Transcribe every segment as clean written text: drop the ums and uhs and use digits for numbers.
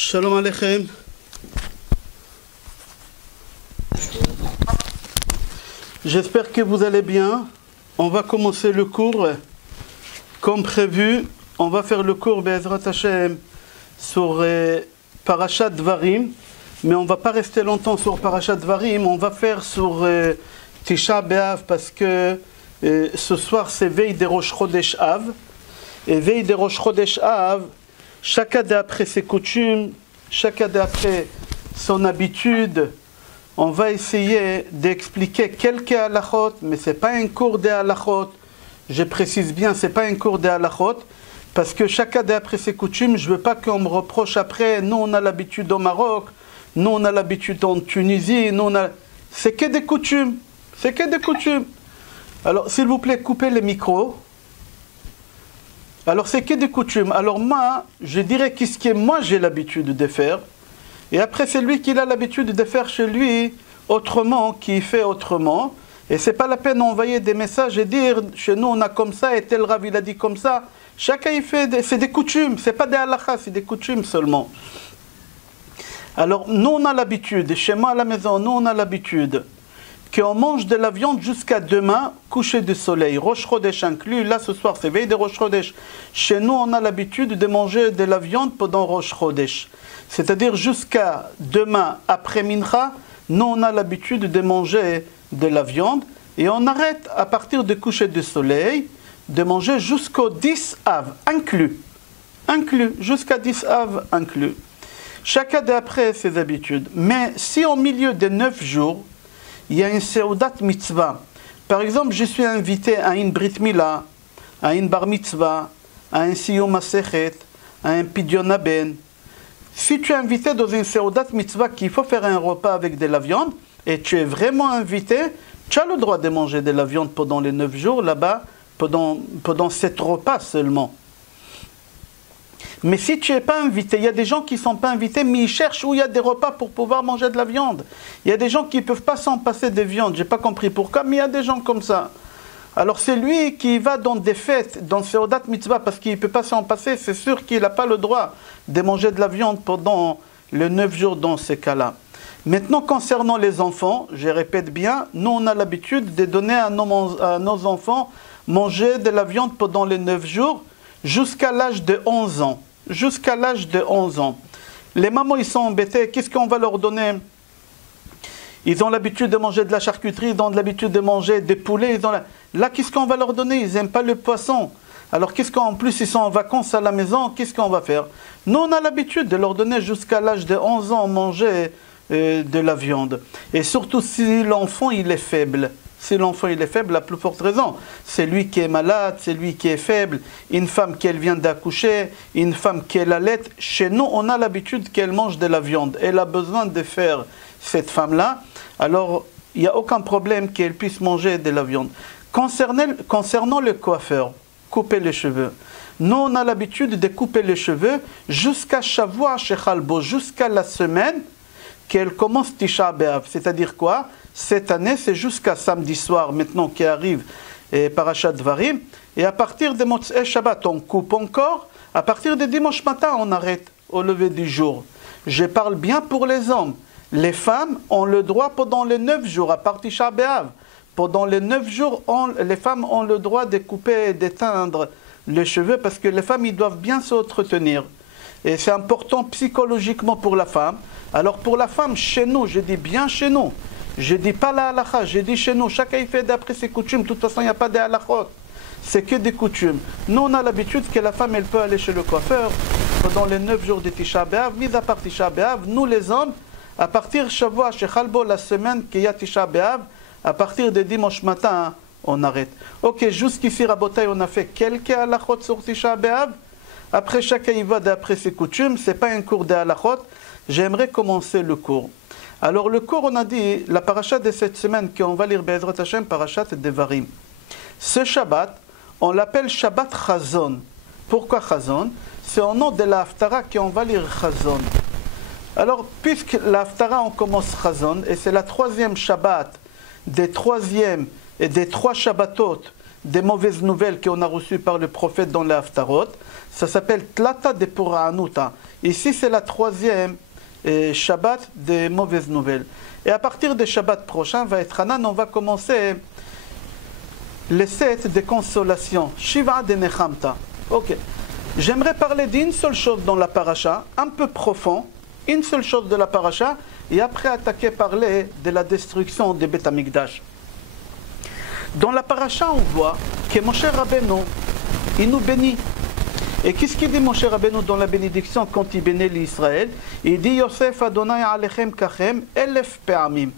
Shalom Aleichem. J'espère que vous allez bien. On va commencer le cours comme prévu. On va faire le cours Be'ezrat Hashem sur Parashat Dvarim. Mais on ne va pas rester longtemps sur Parashat Dvarim. On va faire sur Tisha B'Av parce que ce soir c'est veille de Rosh Chodesh Av. Et veille de Rosh Chodesh Av, chaque année après ses coutumes, chaque année après son habitude, on va essayer d'expliquer quelques halachot, mais ce n'est pas un cours de halachot. Je précise bien, ce n'est pas un cours de halachot, parce que chaque année après ses coutumes, je ne veux pas qu'on me reproche après, nous on a l'habitude au Maroc, nous on a l'habitude en Tunisie, c'est que des coutumes, c'est que des coutumes. Alors s'il vous plaît, coupez les micros. Alors c'est que des coutumes. Alors moi, je dirais qu'est-ce que moi j'ai l'habitude de faire. Et après c'est lui qui a l'habitude de faire chez lui autrement, qui fait autrement. Et c'est pas la peine d'envoyer des messages et dire chez nous on a comme ça et tel Rav il a dit comme ça. Chacun il fait, c'est des coutumes, c'est pas des halachas, c'est des coutumes seulement. Alors nous on a l'habitude, chez moi à la maison, nous on a l'habitude qu'on mange de la viande jusqu'à demain, coucher du soleil, Rosh Chodesh inclus. Là, ce soir, c'est veille de Rosh Chodesh. Chez nous, on a l'habitude de manger de la viande pendant Rosh Chodesh. C'est-à-dire jusqu'à demain, après Mincha, nous, on a l'habitude de manger de la viande. Et on arrête, à partir du coucher du soleil, de manger jusqu'au 10 Av, inclus. Inclus, jusqu'à 10 Av, inclus. Chacun d'après ses habitudes. Mais si au milieu des 9 jours, il y a une seudat mitzvah. Par exemple, je suis invité à une brit mila, à une bar mitzvah, à un siyum masechet, à un pidyon haben. Si tu es invité dans une seudat mitzvah qu'il faut faire un repas avec de la viande, et tu es vraiment invité, tu as le droit de manger de la viande pendant les 9 jours là-bas, pendant 7 repas seulement. Mais si tu n'es pas invité, il y a des gens qui ne sont pas invités, mais ils cherchent où il y a des repas pour pouvoir manger de la viande. Il y a des gens qui ne peuvent pas s'en passer de viande. Je n'ai pas compris pourquoi, mais il y a des gens comme ça. Alors c'est lui qui va dans des fêtes, dans Seudat Mitzvah, parce qu'il ne peut pas s'en passer, c'est sûr qu'il n'a pas le droit de manger de la viande pendant les 9 jours dans ces cas-là. Maintenant, concernant les enfants, je répète bien, nous on a l'habitude de donner à nos enfants manger de la viande pendant les 9 jours, jusqu'à l'âge de 11 ans. Jusqu'à l'âge de 11 ans. Les mamans, ils sont embêtés. Qu'est-ce qu'on va leur donner? Ils ont l'habitude de manger de la charcuterie, ils ont l'habitude de manger des poulets. Là, qu'est-ce qu'on va leur donner? Ils n'aiment pas le poisson. Alors, qu'est-ce qu'en plus, ils sont en vacances à la maison, qu'est-ce qu'on va faire? Nous, on a l'habitude de leur donner jusqu'à l'âge de 11 ans manger de la viande. Et surtout si l'enfant, il est faible. Si l'enfant il est faible, la plus forte raison, c'est lui qui est malade, c'est lui qui est faible, une femme qui vient d'accoucher, une femme qui allait. Chez nous, on a l'habitude qu'elle mange de la viande. Elle a besoin de faire cette femme-là. Alors, il n'y a aucun problème qu'elle puisse manger de la viande. Concernant le coiffeur, couper les cheveux. Nous, on a l'habitude de couper les cheveux jusqu'à Shavua Shechalbo, jusqu'à la semaine qu'elle commence Tisha B'Av. C'est-à-dire quoi? Cette année, c'est jusqu'à samedi soir, maintenant qui arrive Parashat Dvarim. Et à partir de Motzei Shabbat, on coupe encore. À partir de dimanche matin, on arrête au lever du jour. Je parle bien pour les hommes. Les femmes ont le droit pendant les 9 jours, à partir Tisha B'Av. Pendant les 9 jours, les femmes ont le droit de couper et d'éteindre les cheveux parce que les femmes, ils doivent bien s'entretenir. Et c'est important psychologiquement pour la femme. Alors pour la femme, chez nous, je dis bien chez nous, je ne dis pas la halakha, je dis chez nous, chacun il fait d'après ses coutumes, de toute façon il n'y a pas de halakhot, c'est que des coutumes. Nous on a l'habitude que la femme elle peut aller chez le coiffeur pendant les 9 jours de Tisha B'Av, mis à part Tisha B'Av, nous les hommes, à partir Shavua Shechalbo, la semaine qu'il y a Tisha B'Av, à partir de dimanche matin, on arrête. Ok, jusqu'ici Rabotai, on a fait quelques halakhot sur Tisha B'Av, après chacun il va d'après ses coutumes, ce n'est pas un cours de halakhot, j'aimerais commencer le cours. Alors le cours, on a dit, la paracha de cette semaine qu'on va lire Be'ezrat Hashem, parachat Devarim. Ce Shabbat, on l'appelle Shabbat Chazon. Pourquoi Chazon? C'est au nom de la Haftara qu'on va lire Chazon. Alors, puisque la Haftara, on commence Chazon, et c'est la 3e Shabbat des 3e et des 3 Shabbatot des mauvaises nouvelles qu'on a reçues par le prophète dans les Haftarot. Ça s'appelle Tlata de Pura'anuta. Ici, c'est la troisième Shabbat des mauvaises nouvelles. Et à partir des Shabbat prochains, Vaetchanan, on va commencer les 7 des consolations. Shiva de Nechamta. Ok. J'aimerais parler d'une seule chose dans la paracha, un peu profond, une seule chose de la paracha, et après attaquer parler de la destruction des Beth Amikdash. Dans la paracha, on voit que Moshe Rabbeinu, il nous bénit. Et qu'est-ce qu'il dit Moshe Rabbeinu dans la bénédiction quand il bénit l'Israël? Il dit Yosef Adonai Alechem Kachem Elef Pe'amim.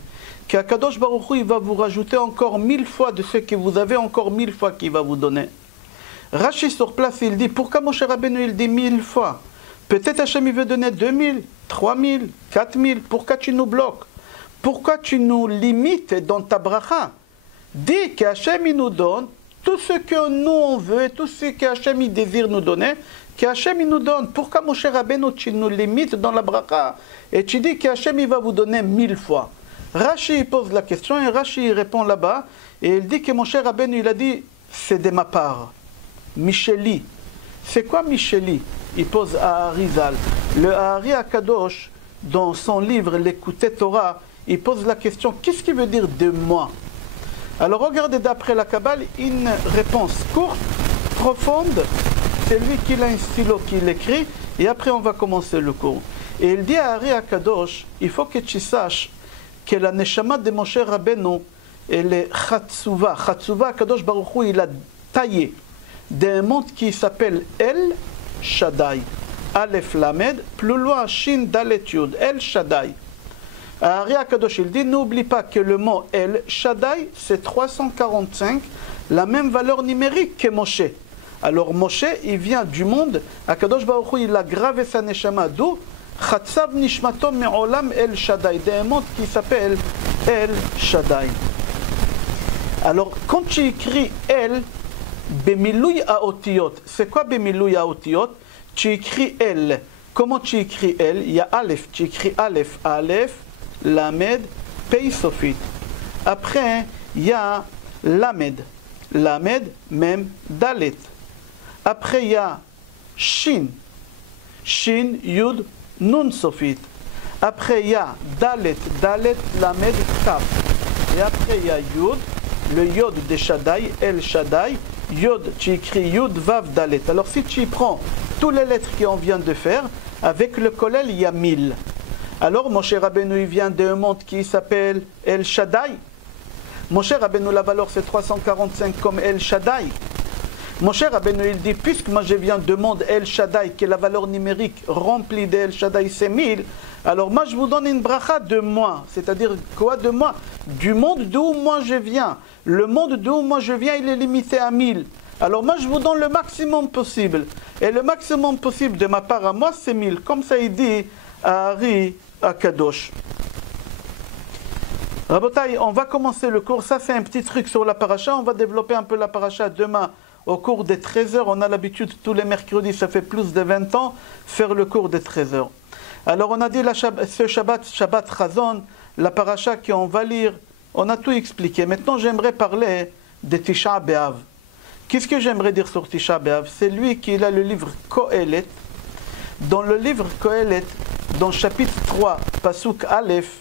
Qu'Akadosh Baruch Hu, il va vous rajouter encore 1000 fois de ce que vous avez, encore 1000 fois qu'il va vous donner. Rashi sur place, il dit, pourquoi Moshe Rabbeinu il dit 1000 fois? Peut-être Hachem il veut donner 2000, 3000, 4000. Pourquoi tu nous bloques? Pourquoi tu nous limites dans ta bracha? Dis qu'Hachem il nous donne tout ce que nous on veut et tout ce qu'Hachem il désire nous donner, qu'Hachem il nous donne. Pourquoi Moshe Rabbeinu tu nous limites dans la bracha? Et tu dis qu'Hachem il va vous donner 1000 fois. Rashi il pose la question et Rashi il répond là-bas et il dit que Moshe Rabbeinu il a dit c'est de ma part. Micheli. C'est quoi Micheli? Il pose à Arizal. Le Ari Akadosh, dans son livre L'écouter Torah, il pose la question qu'est-ce qui veut dire de moi? Alors regardez d'après la Kabbale, une réponse courte, profonde. C'est lui qui a un stylo qui l'écrit et après on va commencer le cours. Et il dit à Ari Akadosh il faut que tu saches que la Neshama de Moshe Rabbeinu elle est Chatsuva. Chatsuva, Akadosh Baruch Hu, il a taillé d'un monde qui s'appelle El Shaddai. Aleph Lamed, plus loin Shin Dalet Yud, El Shaddai. Ari Akadosh, il dit, n'oublie pas que le mot El Shaddai, c'est 345, la même valeur numérique que Moshe. Alors Moshe, il vient du monde, Akadosh Baruch Hu, il a gravé sa neshama, d'où Chatsav Nishmatom Me'olam El Shaddai, d'un monde qui s'appelle El Shaddai. Alors, quand tu écris El, Bemilouy Aotiyot. C'est quoi Bemilouy Aotiyot? Tu écris El. Comment tu écris El? Il y a Aleph. Tu écris Aleph. Aleph, Lamed, Pei Sofit. Après, il y a Lamed. Lamed, Mem, Dalet. Après, il y a Shin. Shin, Yud, Nun Sofit. Après, il y a Dalet. Dalet, Lamed, Kaf. Et après, il y a Yud. Le Yod de Shaddai, El Shaddai. Yod, tu écris Yud, Vav, Dalet. Alors si tu prends toutes les lettres qu'on vient de faire, avec le Kolel, il y a 1000. Alors Moshe Rabbeinu, il vient d'un monde qui s'appelle El Shaddai. Moshe Rabbeinu, la valeur c'est 345 comme El Shaddai. Moshe Rabbeinu, il dit, puisque moi je viens de monde El Shaddai, qui est la valeur numérique remplie d'El Shaddai, c'est 1000. Alors moi je vous donne une bracha de moi. C'est-à-dire quoi de moi? Du monde d'où moi je viens. Le monde d'où moi je viens, il est limité à 1000. Alors moi je vous donne le maximum possible. Et le maximum possible de ma part à moi, c'est 1000. Comme ça il dit à Ari Akadosh. Rabotai, on va commencer le cours. Ça c'est un petit truc sur la paracha. On va développer un peu la paracha demain au cours des 13h. On a l'habitude tous les mercredis, ça fait plus de 20 ans, faire le cours des 13h. Alors on a dit ce Shabbat Chazon, la paracha qu'on va lire, on a tout expliqué. Maintenant j'aimerais parler de Tisha B'Av. Qu'est-ce que j'aimerais dire sur Tisha B'Av? C'est lui qui a le livre Kohelet. Dans le livre Kohelet, dans chapitre 3, Pasuk Aleph,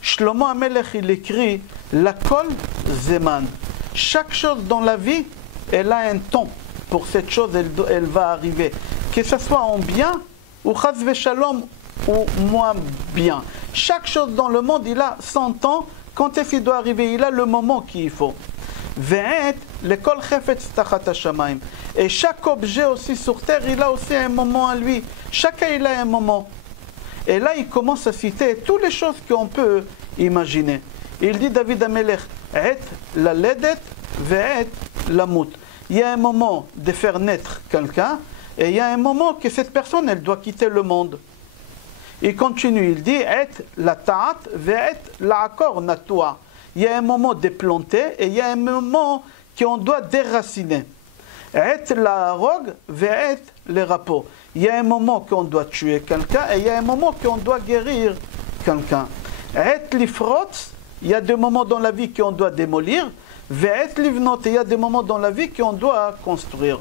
Shlomo HaMelech il écrit la Kol Zeman. Chaque chose dans la vie, elle a un temps. Pour cette chose, elle va arriver. Que ce soit en bien, ou chas v'shalom, ou moins bien. Chaque chose dans le monde, il a son temps. Quand est-ce qu'il doit arriver? Il a le moment qu'il faut. Ve'et, lekol chefetz tachat hashamayim. Et chaque objet aussi sur terre, il a aussi un moment à lui. Chacun, il a un moment. Et là, il commence à citer toutes les choses qu'on peut imaginer. Il dit, David HaMelech, et la ledet, ve'et la mout. Il y a un moment de faire naître quelqu'un, et il y a un moment que cette personne, elle doit quitter le monde. Il continue, il dit, et la ta'at, ve'et la akor natua. Il y a un moment de planter, et il y a un moment qu'on doit déraciner. Et la rogue, ve'et le rapport. Il y a un moment qu'on doit tuer quelqu'un, et il y a un moment qu'on doit guérir quelqu'un. Et l'ifrot, il y a deux moments dans la vie qu'on doit démolir. ve'et livnot. Et il y a des moments dans la vie qu'on doit construire.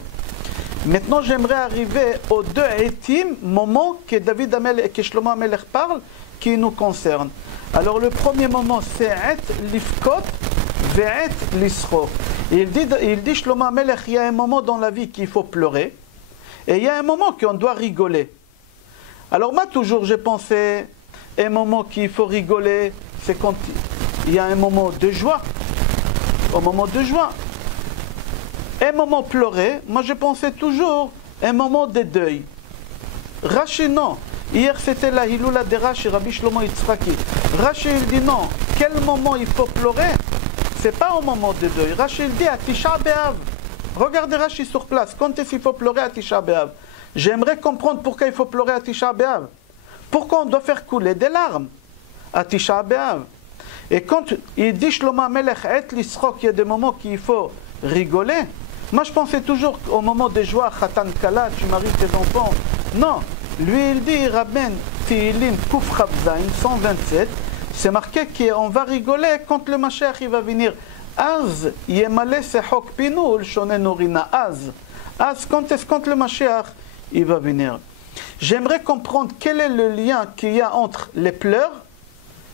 Maintenant, j'aimerais arriver aux deux etim, moments que David Amelech et que Shlomo Amelech parlent, qui nous concernent. Alors le premier moment, c'est et lifkot, ve'et lisro. Il dit Shlomo Amelech, il y a un moment dans la vie qu'il faut pleurer, et il y a un moment qu'on doit rigoler. Alors moi, toujours, j'ai pensé, un moment qu'il faut rigoler, c'est quand il y a un moment de joie. Au moment de joie. Un moment pleurer, moi je pensais toujours un moment de deuil. Rashi, non. Hier c'était la Hiloula de Rashi, Rabbi Shlomo Yitzhaki. Rashi il dit non. Quel moment il faut pleurer? C'est pas au moment de deuil. Rashi il dit à Tisha B'Av. Regardez Rashi sur place. Quand est-ce qu'il faut pleurer à Tisha B'Av? J'aimerais comprendre pourquoi il faut pleurer à Tisha B'Av. Pourquoi on doit faire couler des larmes à Tisha B'Av? Et quand il dit Shlomo Amelech et l'Isrok, il y a des moments qu'il faut rigoler. Moi je pensais toujours au moment de joie, Khatan Kala, tu maries tes enfants. Non, lui il dit, Rabben Tehillim Kuf Chavzain 127, c'est marqué qu'on va rigoler quand le Mashiach il va venir. Az Yemale Sehok Pinu Shonen Orina. Az, quand le Mashiach il va venir. J'aimerais comprendre quel est le lien qu'il y a entre les pleurs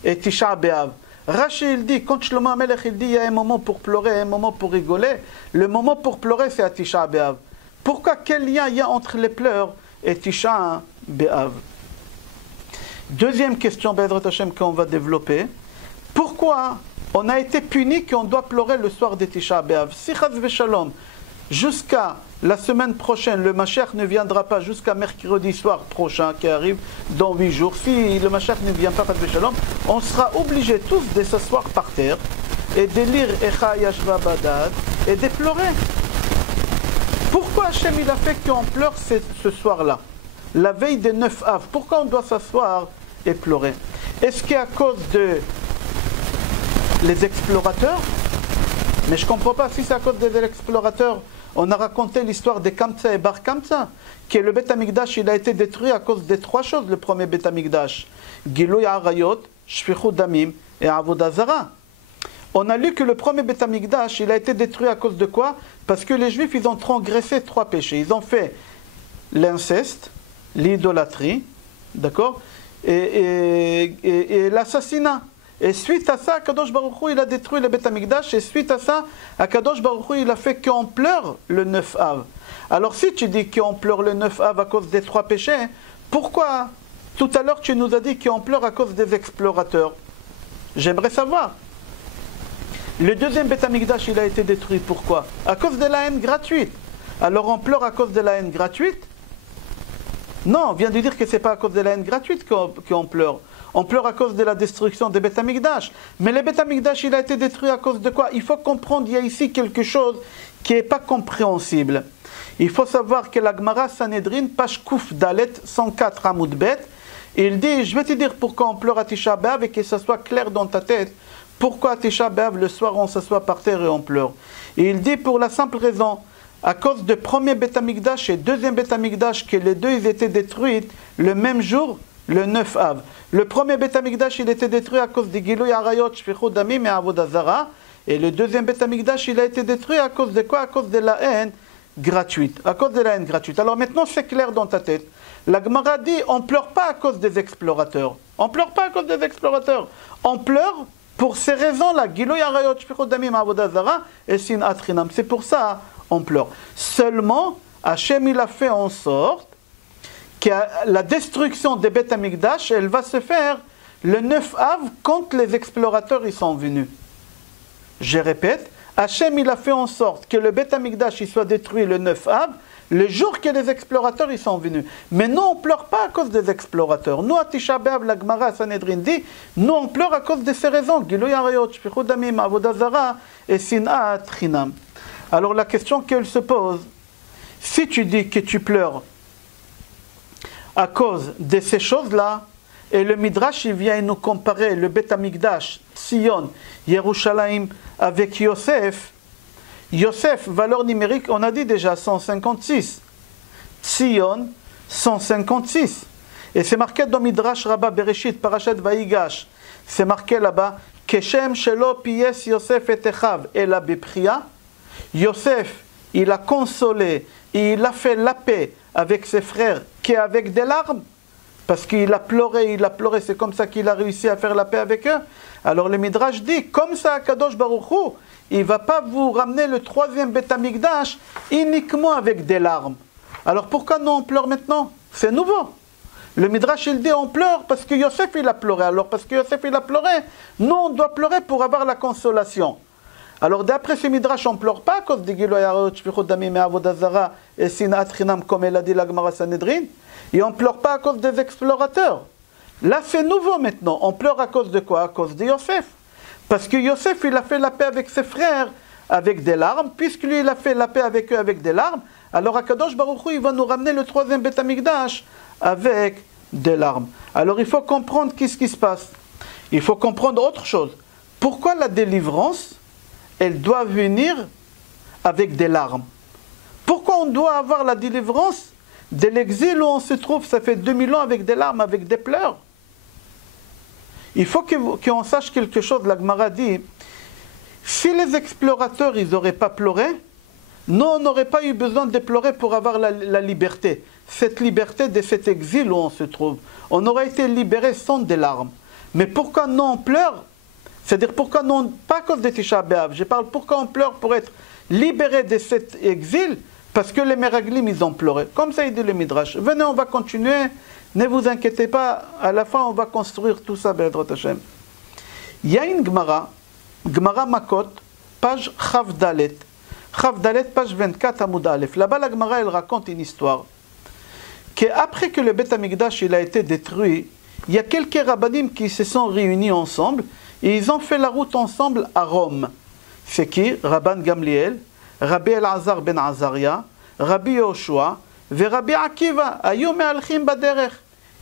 et Tisha B'Av. Rashi il dit, quand Shlomo Amelech il dit, il y a un moment pour pleurer et un moment pour rigoler. Le moment pour pleurer, c'est à Tisha B'Av. Pourquoi, quel lien il y a entre les pleurs et Tisha B'Av? Deuxième question, Be'ezrat Hashem, qu'on va développer. Pourquoi on a été puni qu'on doit pleurer le soir de Tisha B'Av? Si Chaz v'Shalom, jusqu'à la semaine prochaine, le Mashiach ne viendra pas jusqu'à mercredi soir prochain qui arrive dans 8 jours. Si le Mashiach ne vient pas, on sera obligés tous de s'asseoir par terre et de lire Echa Yashva Badad et de pleurer. Pourquoi Hachem il a fait qu'on pleure ce soir-là, la veille des 9 Av? Pourquoi on doit s'asseoir et pleurer? Est-ce qu'à cause de les explorateurs? Mais je ne comprends pas si c'est à cause des explorateurs. On a raconté l'histoire de Kamsa et Bar Kamsa, que le Beth Amikdash il a été détruit à cause des 3 choses, le premier Beth Amikdash. Gilouy Arayot, Shfichut Damim et Avodah Zara. On a lu que le premier Beth Amikdash il a été détruit à cause de quoi? Parce que les Juifs ils ont transgressé 3 péchés. Ils ont fait l'inceste, l'idolâtrie, d'accord, et l'assassinat. Et suite à ça, Akadosh Baruch Hu, il a détruit le Beth Amikdash. Et suite à ça, Akadosh Baruch Hu, il a fait qu'on pleure le 9 Av. Alors si tu dis qu'on pleure le 9 Av à cause des 3 péchés, pourquoi tout à l'heure tu nous as dit qu'on pleure à cause des explorateurs? J'aimerais savoir. Le deuxième Beth Amikdash, il a été détruit. Pourquoi? À cause de la haine gratuite. Alors on pleure à cause de la haine gratuite? Non, on vient de dire que ce n'est pas à cause de la haine gratuite qu'on pleure. On pleure à cause de la destruction des Beth Amikdash. Mais le Beth Amikdash, il a été détruit à cause de quoi? Il faut comprendre, il y a ici quelque chose qui n'est pas compréhensible. Il faut savoir que la Gemara Sanhedrin, page Kouf Dalet 104 Hamoud Bet, il dit, je vais te dire pourquoi on pleure à Tisha B'Av et que ça soit clair dans ta tête. Pourquoi à Tisha B'Av, le soir, on s'assoit par terre et on pleure? Et il dit pour la simple raison, à cause du premier Beth Amikdash et deuxième Beth Amikdash, que les deux ils étaient détruits le même jour, le 9 Av. Le premier Beth Amikdash, il était détruit à cause de Gilouy Arayot, Shfichut Damim et Avodah Zara. Et le deuxième Beth Amikdash, il a été détruit à cause de quoi? À cause de la haine gratuite. À cause de la haine gratuite. Alors maintenant, c'est clair dans ta tête. La Gemara dit, on ne pleure pas à cause des explorateurs. On ne pleure pas à cause des explorateurs. On pleure pour ces raisons-là. Gilouy Arayot, Shfichut Damim, Avodah Zara et Sinat Chinam. C'est pour ça on pleure. Seulement, Hachem, il a fait en sorte que la destruction des Beth Amikdash, elle va se faire le 9 Av quand les explorateurs ils sont venus. Je répète, Hachem il a fait en sorte que le Beth Amikdash il soit détruit le 9 Av, le jour que les explorateurs ils sont venus. Mais nous on ne pleure pas à cause des explorateurs. Nous à Tisha B'Av, la Gemara Sanhedrin dit, nous on pleure à cause de ces raisons. Gilouy Arayot, Shfichut Damim, Avodah Zara et Sinat Chinam. Alors la question qu'elle se pose, si tu dis que tu pleures à cause de ces choses-là, et le Midrash il vient nous comparer le Beth Amikdash, Tzion, Yerushalayim avec Yosef. Yosef, valeur numérique, on a dit déjà 156. Tzion, 156. Et c'est marqué dans Midrash Rabbah Bereshit, Parashat Vayigash. C'est marqué là-bas Keshem shelo piyes Yosef et Echav ela bepria. Yosef, il a consolé, et il a fait la paix avec ses frères qu'avec des larmes. Parce qu'il a pleuré, c'est comme ça qu'il a réussi à faire la paix avec eux. Alors le Midrash dit, comme ça, Kadosh Baruch Hu, il ne va pas vous ramener le troisième Beth Amikdash uniquement avec des larmes. Alors pourquoi nous on pleure maintenant? C'est nouveau. Le Midrash il dit on pleure parce que Yosef il a pleuré. Alors parce que Yosef il a pleuré, nous on doit pleurer pour avoir la consolation. Alors d'après ce Midrash on ne pleure pas à cause de Giloy Arayot, Shfichut Damim et Avodah Zara et Sinat Chinam comme elle a dit la Gemara Sanhedrin. Et on ne pleure pas à cause des explorateurs. Là c'est nouveau maintenant. On pleure à cause de quoi? À cause de Yosef. Parce que Yosef il a fait la paix avec ses frères avec des larmes. Puisque lui il a fait la paix avec eux avec des larmes. Alors Akadosh Baruch Hu il va nous ramener le troisième Beth Amikdash avec des larmes. Alors il faut comprendre qu'est-ce qui se passe. Il faut comprendre autre chose. Pourquoi la délivrance, elle doit venir avec des larmes? Pourquoi on doit avoir la délivrance de l'exil où on se trouve, ça fait 2000 ans avec des larmes, avec des pleurs? Il faut qu'on sache quelque chose. La Gemara dit, si les explorateurs, ils n'auraient pas pleuré, nous, on n'aurait pas eu besoin de pleurer pour avoir la liberté. Cette liberté de cet exil où on se trouve. On aurait été libérés sans des larmes. Mais pourquoi nous on pleure? C'est-à-dire pourquoi non, pas à cause de Tisha B'Av, je parle pourquoi on pleure pour être libérés de cet exil? Parce que les Meraglim, ils ont pleuré. Comme ça, il dit le Midrash. Venez, on va continuer. Ne vous inquiétez pas. À la fin, on va construire tout ça, Be'ezrat Hashem. Il y a une Gemara, Gemara Makot, page Chavdalet. Chavdalet, page 24, Amoud Aleph. Là-bas, la Gemara, elle raconte une histoire. Qu'après que le Beth Amikdash il a été détruit, il y a quelques rabbinim qui se sont réunis ensemble et ils ont fait la route ensemble à Rome. C'est qui? Rabban Gamliel, Rabbi Elazar ben Azaria, Rabbi Yoshua, et Rabbi Akiva. Ayou me'alchim baderech.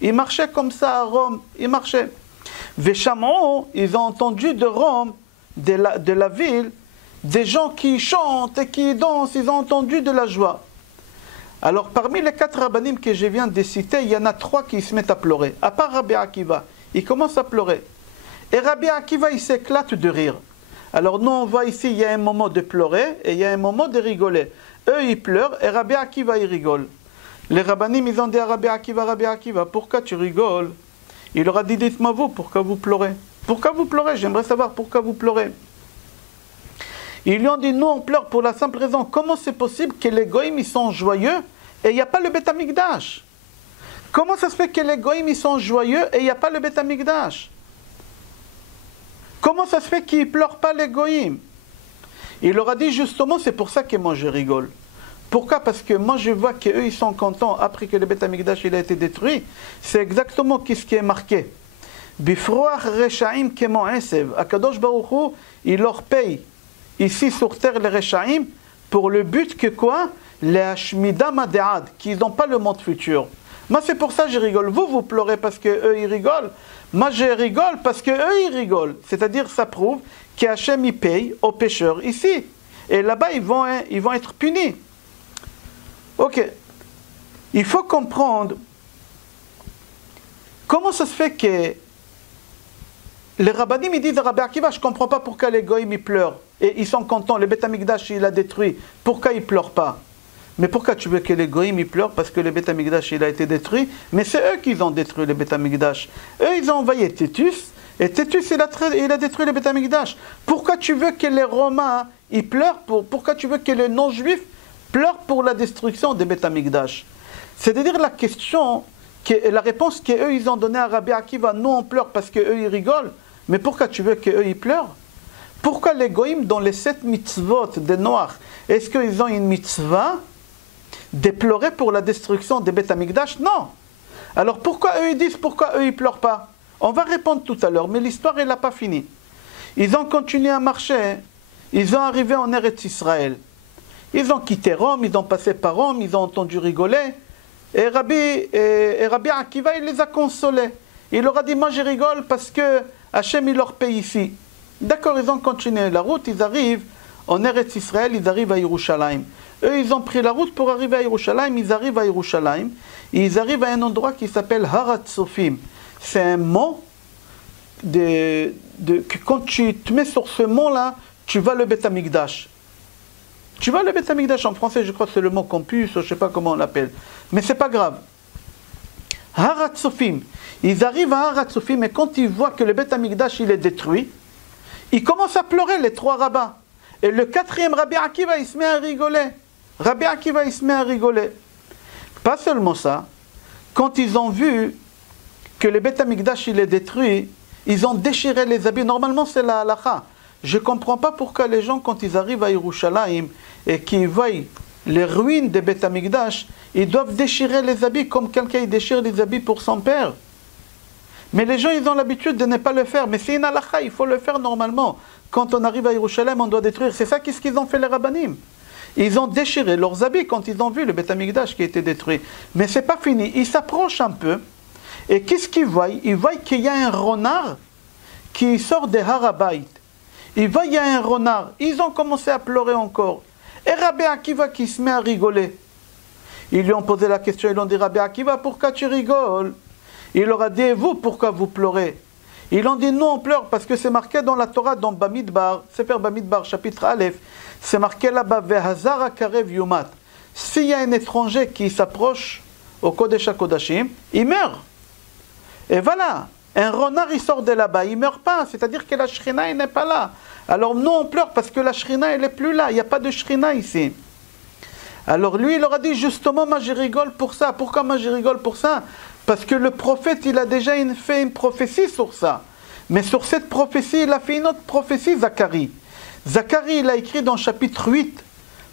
Ils marchaient comme ça à Rome. Ils marchaient. Vesham'o, ils ont entendu de Rome, de la ville, des gens qui chantent et qui dansent. Ils ont entendu de la joie. Alors, parmi les 4 rabbinim que je viens de citer, il y en a 3 qui se mettent à pleurer. À part Rabbi Akiva, il commence à pleurer. Et Rabbi Akiva, il s'éclate de rire. Alors, nous, on voit ici, il y a un moment de pleurer et il y a un moment de rigoler. Eux, ils pleurent et Rabbi Akiva, il rigole. Les rabbinim, ils ont dit à Rabbi Akiva, pourquoi tu rigoles? Il leur a dit, dites-moi vous, pourquoi vous pleurez? Pourquoi vous pleurez? J'aimerais savoir pourquoi vous pleurez. Ils lui ont dit, nous on pleure pour la simple raison, comment c'est possible que les goïms ils sont joyeux et il n'y a pas le Beth Amikdash? Comment ça se fait que les goïms ils sont joyeux et il n'y a pas le Beth Amikdash? Comment ça se fait qu'ils ne pleurent pas les goïms? Il leur a dit justement, c'est pour ça que moi je rigole. Pourquoi? Parce que moi je vois qu'eux ils sont contents après que le Beth Amikdash il a été détruit. C'est exactement ce qui est marqué. Bifroach rechaim kemo esev. Akadosh Baruch Hu, il leur paye ici sur terre les Rechaim, pour le but que quoi? Les Hashmida Madead, qu'ils n'ont pas le monde futur. Moi c'est pour ça que je rigole. Vous pleurez parce qu'eux ils rigolent. Moi je rigole parce qu'eux ils rigolent. C'est-à-dire ça prouve qu'Hachem il paye aux pécheurs ici. Et là-bas ils vont être punis. Ok. Il faut comprendre comment ça se fait que les rabbinim ils disent à Rabbi Akiva, je ne comprends pas pourquoi les goïms ils pleurent. Et ils sont contents, le Beth Amikdash il a détruit. Pourquoi ils ne pleurent pas? Mais pourquoi tu veux que les goïms ils pleurent? Parce que le Beth Amikdash il a été détruit. Mais c'est eux qui ont détruit le Beth Amikdash. Eux ils ont envoyé Titus. Et Titus il a détruit le Beth Amikdash. Pourquoi tu veux que les Romains ils pleurent? Pourquoi tu veux que les non-juifs pleurent pour la destruction des Beth Amikdash? C'est-à-dire la question, la réponse qu'eux ils ont donnée à Rabbi Akiva, nous on pleure parce qu'eux ils rigolent. Mais pourquoi tu veux qu'eux ils pleurent? Pourquoi les goïms dans les 7 mitzvot des Noirs, est-ce qu'ils ont une mitzvah de pleurer pour la destruction des Beth Amikdash? Non. Alors pourquoi eux ils disent, pourquoi eux ils pleurent pas? On va répondre tout à l'heure, mais l'histoire elle n'a pas fini. Ils ont continué à marcher, ils ont arrivé en Eretz Israël. Ils ont quitté Rome, ils ont passé par Rome, ils ont entendu rigoler. Et Rabbi Akiva il les a consolés. Il leur a dit, moi je rigole parce que Hachem il leur paye ici. D'accord, ils ont continué la route, ils arrivent en Eretz Israël, ils arrivent à Yerushalayim. Eux, ils ont pris la route pour arriver à Yerushalayim, ils arrivent à Yerushalayim, et ils arrivent à un endroit qui s'appelle Harat Sofim. C'est un mont que quand tu te mets sur ce mont-là, tu vas le Beth Amikdash. Tu vas le Beth Amikdash, en français, je crois que c'est le mot campus, je ne sais pas comment on l'appelle. Mais c'est pas grave. Harat Sofim, ils arrivent à Harat Sofim, et quand ils voient que le Beth Amikdash il est détruit, ils commencent à pleurer, les 3 rabbins. Et le 4e, Rabbi Akiva, il se met à rigoler. Rabbi Akiva, il se met à rigoler. Pas seulement ça, quand ils ont vu que le Beth Amikdash il est détruit, ils ont déchiré les habits. Normalement, c'est la halakha. Je ne comprends pas pourquoi les gens, quand ils arrivent à Yerushalayim et qu'ils voient les ruines de Beth Amikdash, ils doivent déchirer les habits comme quelqu'un déchire les habits pour son père. Mais les gens, ils ont l'habitude de ne pas le faire. Mais c'est une halakha, il faut le faire normalement. Quand on arrive à Yerushalayim, on doit détruire. C'est ça qu'est-ce qu'ils ont fait les rabbanim. Ils ont déchiré leurs habits quand ils ont vu le Beth Amikdash qui a été détruit. Mais ce n'est pas fini. Ils s'approchent un peu. Et qu'est-ce qu'ils voient? Ils voient qu'il y a un renard qui sort des Harabayt. Ils voient qu'il y a un renard. Ils ont commencé à pleurer encore. Et Rabbi Akiva qui se met à rigoler. Ils lui ont posé la question, ils lui ont dit, Rabbi Akiva, pourquoi tu rigoles? Il leur a dit, et vous, pourquoi vous pleurez? Ils ont dit, non, on pleure parce que c'est marqué dans la Torah, dans Bamidbar, Sefer Bamidbar, chapitre Aleph, c'est marqué là-bas, Vehazar Akarev Yumat. S'il y a un étranger qui s'approche au Kodesh HaKodashim, il meurt. Et voilà, un renard il sort de là-bas, il ne meurt pas, c'est-à-dire que la Shrina n'est pas là. Alors nous on pleure parce que la Shrina elle n'est plus là, il n'y a pas de Shrina ici. Alors lui il leur a dit justement moi je rigole pour ça. Pourquoi moi je rigole pour ça? Parce que le prophète il a déjà fait une prophétie sur ça. Mais sur cette prophétie il a fait une autre prophétie Zacharie. Zacharie il a écrit dans chapitre 8,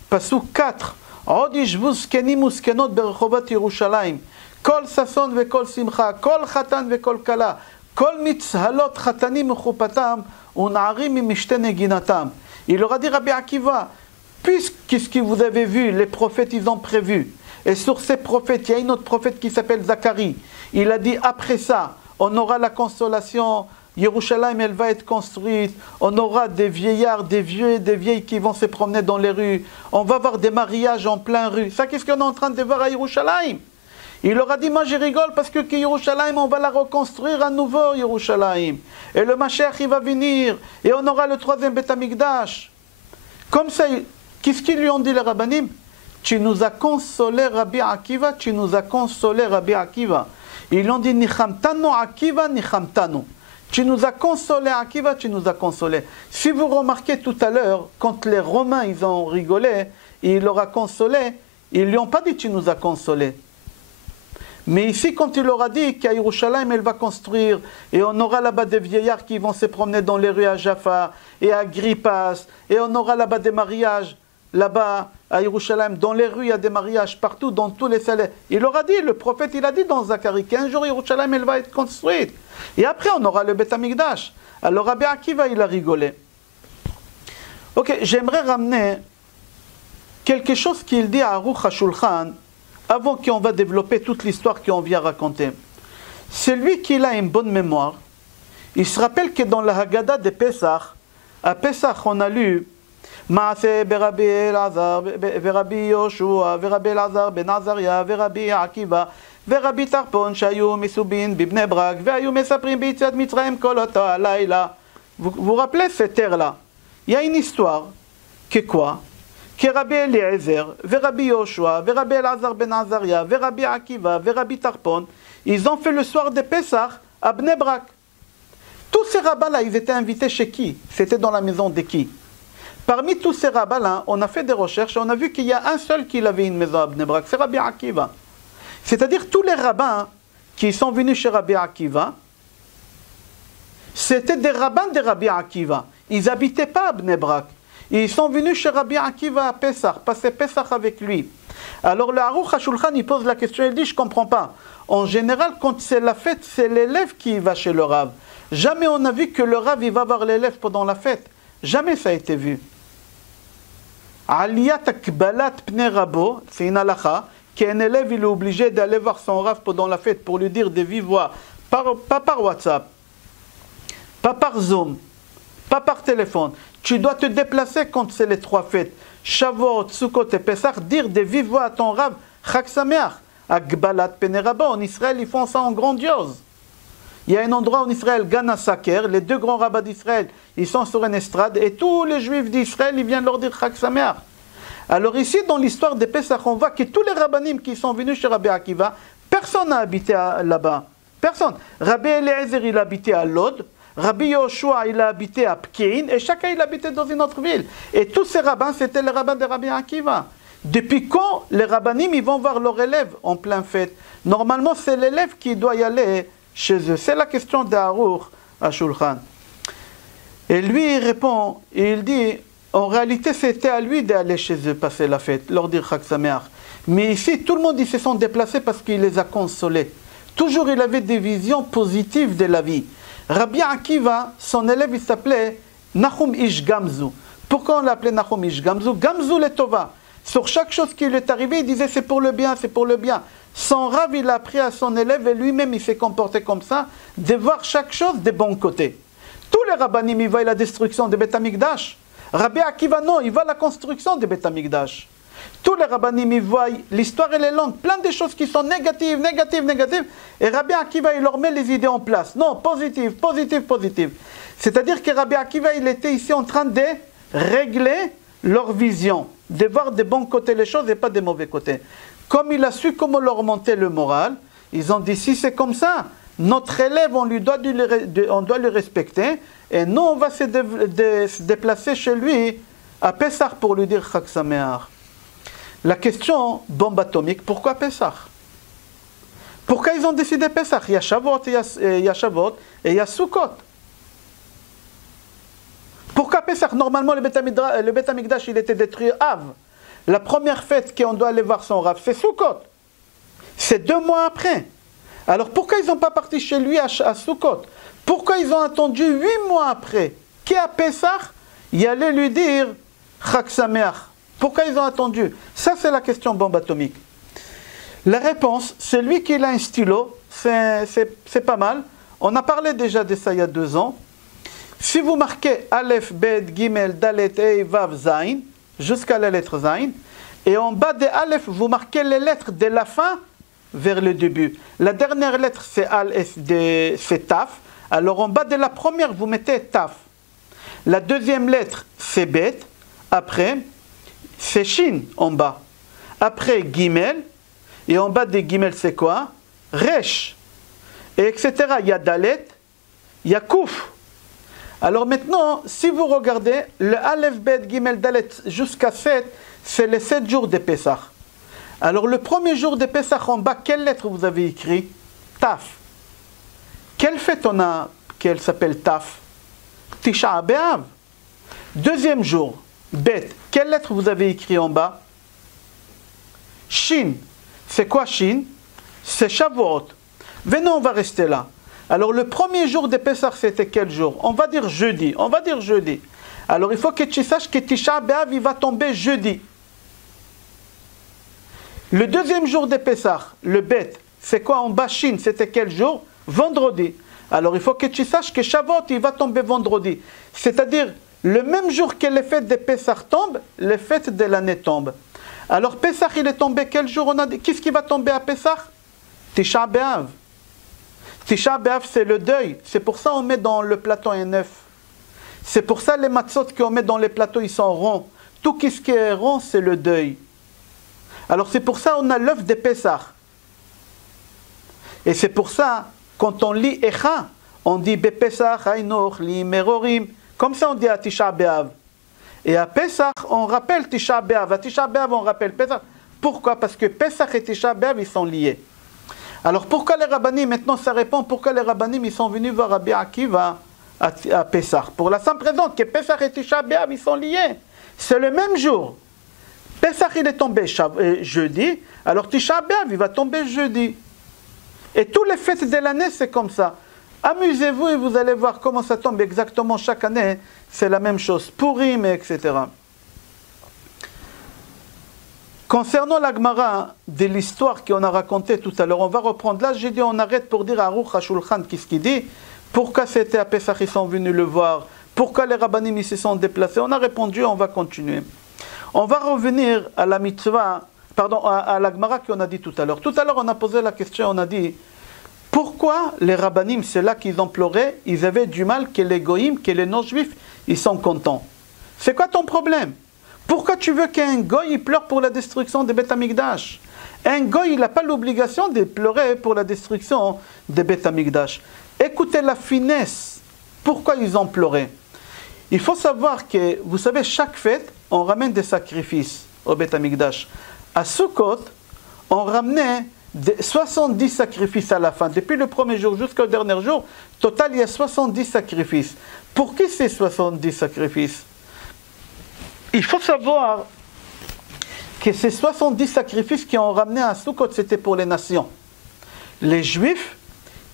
Pasuk 4, Od yishvu zkenim uzkenot berechovat Yerushalayim. Kol sason vekol simcha, kol chatan vekol kala, kol mitzhalot chatanim mechupatam, un'arim mimishte neginatam. Il leur a dit, Rabbi Akiva, puisqu'ce que vous avez vu, les prophètes, ils ont prévu. Et sur ces prophètes, il y a une autre prophète qui s'appelle Zacharie. Il a dit, après ça, on aura la consolation, Yerushalayim, elle va être construite, on aura des vieillards, des vieux et des vieilles qui vont se promener dans les rues, on va voir des mariages en plein rue. Ça, qu'est-ce qu'on est en train de voir à Yerushalayim? Il leur a dit, moi je rigole parce que Yerushalayim, on va la reconstruire à nouveau, Yerushalayim. Et le Mashiach, il va venir. Et on aura le 3e Beth Amikdash. Comme ça, qu'est-ce qu'ils lui ont dit les rabbanim? Tu nous as consolé, Rabbi Akiva, tu nous as consolé, Rabbi Akiva. Ils ont dit, Nichamtanu Akiva, Nichamtanu. Tu nous as consolé, Akiva, tu nous as consolé. Si vous remarquez tout à l'heure, quand les Romains, ils ont rigolé, il leur a consolé, ils lui ont pas dit, tu nous as consolé. Mais ici, quand il leur a dit qu'à Yerushalayim, elle va construire, et on aura là-bas des vieillards qui vont se promener dans les rues à Jaffa, et à Grippas, et on aura là-bas des mariages, là-bas à Yerushalayim, dans les rues, il y a des mariages partout, dans tous les salles. Il leur a dit, le prophète, il a dit dans Zacharie, qu'un jour Yerushalayim, elle va être construite. Et après, on aura le Beth Amikdash. Alors Rabbi Akiva, il a rigolé. Ok, j'aimerais ramener quelque chose qu'il dit à Aruch HaShulchan, avant qu'on va développer toute l'histoire qu'on vient raconter. Celui qui a une bonne mémoire, il se rappelle que dans la Haggadah de Pesach, à Pesach on a lu Maaseh berabbi Elazar, berabbi Yoshua, berabbi Elazar ben Azaria, berabbi Akiva, berabbi Tarpon, שהיו מסובין בבני ברק, והיו מספרים ביציאת מצרים כל אותו הלילה. Vous vous rappelez cette terre-là? Il y a une histoire que quoi? Que Rabbi Eliezer, Rabbi Yoshua, Rabbi Elazar ben Azaria, Rabbi Akiva, Rabbi Tarpon, ils ont fait le soir de Pesach à Bnei Brak. Tous ces rabbins-là, ils étaient invités chez qui? C'était dans la maison de qui? Parmi tous ces rabbins-là, on a fait des recherches et on a vu qu'il y a un seul qui avait une maison à Bnei Brak, c'est Rabbi Akiva. C'est-à-dire tous les rabbins qui sont venus chez Rabbi Akiva, c'était des rabbins de Rabbi Akiva. Ils n'habitaient pas à Bnei Brak. Ils sont venus chez Rabbi Akiva à Pesach, passer Pesach avec lui. Alors le Aruch HaShulchan, il pose la question, il dit, je ne comprends pas. En général, quand c'est la fête, c'est l'élève qui va chez le Rav. Jamais on a vu que le Rav, il va voir l'élève pendant la fête. Jamais ça a été vu. Aliyat akbalat pnei rabo, c'est une halakha, qu'un élève, il est obligé d'aller voir son Rav pendant la fête pour lui dire de vive voix, pas par WhatsApp, pas par Zoom, pas par téléphone. Tu dois te déplacer quand c'est les 3 fêtes. Shavuot, Sukkot et Pesach, dire de vive voix à ton Rav, Chag Sameach, Akbalat Pnei Rabo. En Israël, ils font ça en grandiose. Il y a un endroit en Israël, Gana Saker, les deux grands rabbins d'Israël, ils sont sur une estrade, et tous les juifs d'Israël, ils viennent leur dire Chag Sameach. Alors ici, dans l'histoire des Pesach, on voit que tous les rabbanim qui sont venus chez Rabbi Akiva, personne n'a habité là-bas. Personne. Rabbi Eliezer, il habitait à Lod. Rabbi Yoshua, il a habité à Pkein. Et chacun, il habitait dans une autre ville. Et tous ces rabbins, c'était les rabbins de Rabbi Akiva. Depuis quand les rabbanim, ils vont voir leurs élèves en plein fête? Normalement, c'est l'élève qui doit y aller chez eux. C'est la question d'Arour à Shulchan. Et lui, il répond, et il dit, en réalité, c'était à lui d'aller chez eux passer la fête, leur dire Chag Sameach. Mais ici, tout le monde, ils se sont déplacés parce qu'il les a consolés. Toujours, il avait des visions positives de la vie. Rabbi Akiva, son élève, il s'appelait Nahum Ish Gamzu. Pourquoi on l'appelait Nahum Ish Gamzu? Gamzu le Tova. Sur chaque chose qui lui est arrivée, il disait c'est pour le bien, c'est pour le bien. Son Rav, il a appris à son élève et lui-même, il s'est comporté comme ça, de voir chaque chose des bons côtés. Tous les rabbanim, ils voient la destruction de Beth Amikdash. Rabbi Akiva, non, il voit la construction de Beth Amikdash. Tous les rabbanim, ils voient, l'histoire elle est longue, plein de choses qui sont négatives, négatives, négatives. Et Rabbi Akiva, il leur met les idées en place. Non, positive, positive, positive. C'est-à-dire que Rabbi Akiva, il était ici en train de régler leur vision, de voir des bons côtés les choses et pas des mauvais côtés. Comme il a su comment leur monter le moral, ils ont dit, si c'est comme ça, notre élève, on doit le respecter, et nous, on va se déplacer chez lui à Pessah pour lui dire Chag Sameach. La question, bombe atomique, pourquoi Pessah? Pourquoi ils ont décidé Pessah? Il y a Shavuot, il y a Shavuot et il y a Sukkot. Pourquoi Pessah? Normalement, le Beth Amikdash, il était détruit Av. La première fête qu'on doit aller voir son Rav, c'est Sukkot. C'est 2 mois après. Alors pourquoi ils n'ont pas parti chez lui à Sukkot? Pourquoi ils ont attendu 8 mois après qu'à Pessah, il allait lui dire Chag Sameach? Pourquoi ils ont attendu? Ça, c'est la question bombe atomique. La réponse, c'est lui qui a un stylo, c'est pas mal. On a parlé déjà de ça il y a 2 ans. Si vous marquez Aleph, Bet, Gimel, Dalet, Hey, Vav, Zain, jusqu'à la lettre Zain, et en bas de Aleph, vous marquez les lettres de la fin vers le début. La dernière lettre, c'est c'est Taf. Alors en bas de la première, vous mettez Taf. La deuxième lettre, c'est Bet. Après, c'est Shin en bas. Après, Gimel. Et en bas de Gimel, c'est quoi? Resh. Et etc. Il y a Dalet, il y a Kouf. Alors maintenant, si vous regardez, le Aleph, Bet, Gimel, Dalet jusqu'à 7, c'est les 7 jours de Pessah. Alors le premier jour de Pessah, en bas, quelle lettre vous avez écrit? Taf. Quelle fête on a qu'elle s'appelle Taf? Tisha B'Av. Deuxième jour, Bet. Quelle lettre vous avez écrit en bas? Shin. C'est quoi Shin? C'est Shavuot. Venez, on va rester là. Alors le premier jour de Pessah, c'était quel jour? On va dire jeudi. On va dire jeudi. Alors il faut que tu saches que Tisha B'Av, il va tomber jeudi. Le deuxième jour de Pessah, le Bet, c'est quoi en bas Shin? C'était quel jour? Vendredi. Alors il faut que tu saches que Shavuot, il va tomber vendredi. C'est-à-dire, le même jour que les fêtes de Pessah tombent, les fêtes de l'année tombent. Alors Pessah, il est tombé quel jour? On a dit, qu'est-ce qui va tomber à Pessah? Tisha B'Av. Tisha B'Av, c'est le deuil. C'est pour ça qu'on met dans le plateau un œuf. C'est pour ça les matzot qu'on met dans les plateaux, ils sont ronds. Tout ce qui est rond, c'est le deuil. Alors c'est pour ça qu'on a l'œuf de Pessah. Et c'est pour ça, quand on lit Echa, on dit Bepessah, Hainoch, Li Merorim. Comme ça on dit à Tisha B'Av. Et à Pessah, on rappelle Tisha B'Av. À Tisha B'Av, on rappelle Pessah. Pourquoi? Parce que Pessah et Tisha B'Av, ils sont liés. Alors pourquoi les rabbanim, maintenant ça répond, pourquoi les rabbanim, ils sont venus voir Rabbi Akiva à Pessah? Pour la simple raison que Pessah et Tisha B'Av, ils sont liés. C'est le même jour. Pessah, il est tombé jeudi, alors Tisha B'Av, il va tomber jeudi. Et tous les fêtes de l'année, c'est comme ça. Amusez-vous et vous allez voir comment ça tombe exactement chaque année. C'est la même chose. Purim, etc. Concernant la Gemara de l'histoire qu'on a racontée tout à l'heure, on va reprendre là. J'ai dit on arrête pour dire à Aruch HaShulchan qu'est-ce qu'il dit. Pourquoi c'était à Pessah ils sont venus le voir? Pourquoi les rabbanim ils se sont déplacés? On a répondu, on va continuer. On va revenir à la mitzvah, pardon, à la Gemara qu'on a dit tout à l'heure. Tout à l'heure on a posé la question, on a dit pourquoi pourquoi les rabbinim, c'est là qu'ils ont pleuré, ils avaient du mal que les goïms, que les non-juifs, ils sont contents. C'est quoi ton problème? Pourquoi tu veux qu'un goï il pleure pour la destruction des Beth Amikdash? Un goï, il n'a pas l'obligation de pleurer pour la destruction des Beth Amikdash. Écoutez la finesse. Pourquoi ils ont pleuré? Il faut savoir que, vous savez, chaque fête, on ramène des sacrifices au Beth Amikdash. À Sukkot, on ramenait 70 sacrifices à la fin. Depuis le premier jour jusqu'au dernier jour, total, il y a 70 sacrifices. Pour qui ces 70 sacrifices? Il faut savoir que ces 70 sacrifices qui ont ramené à Sukkot, c'était pour les nations. Les Juifs,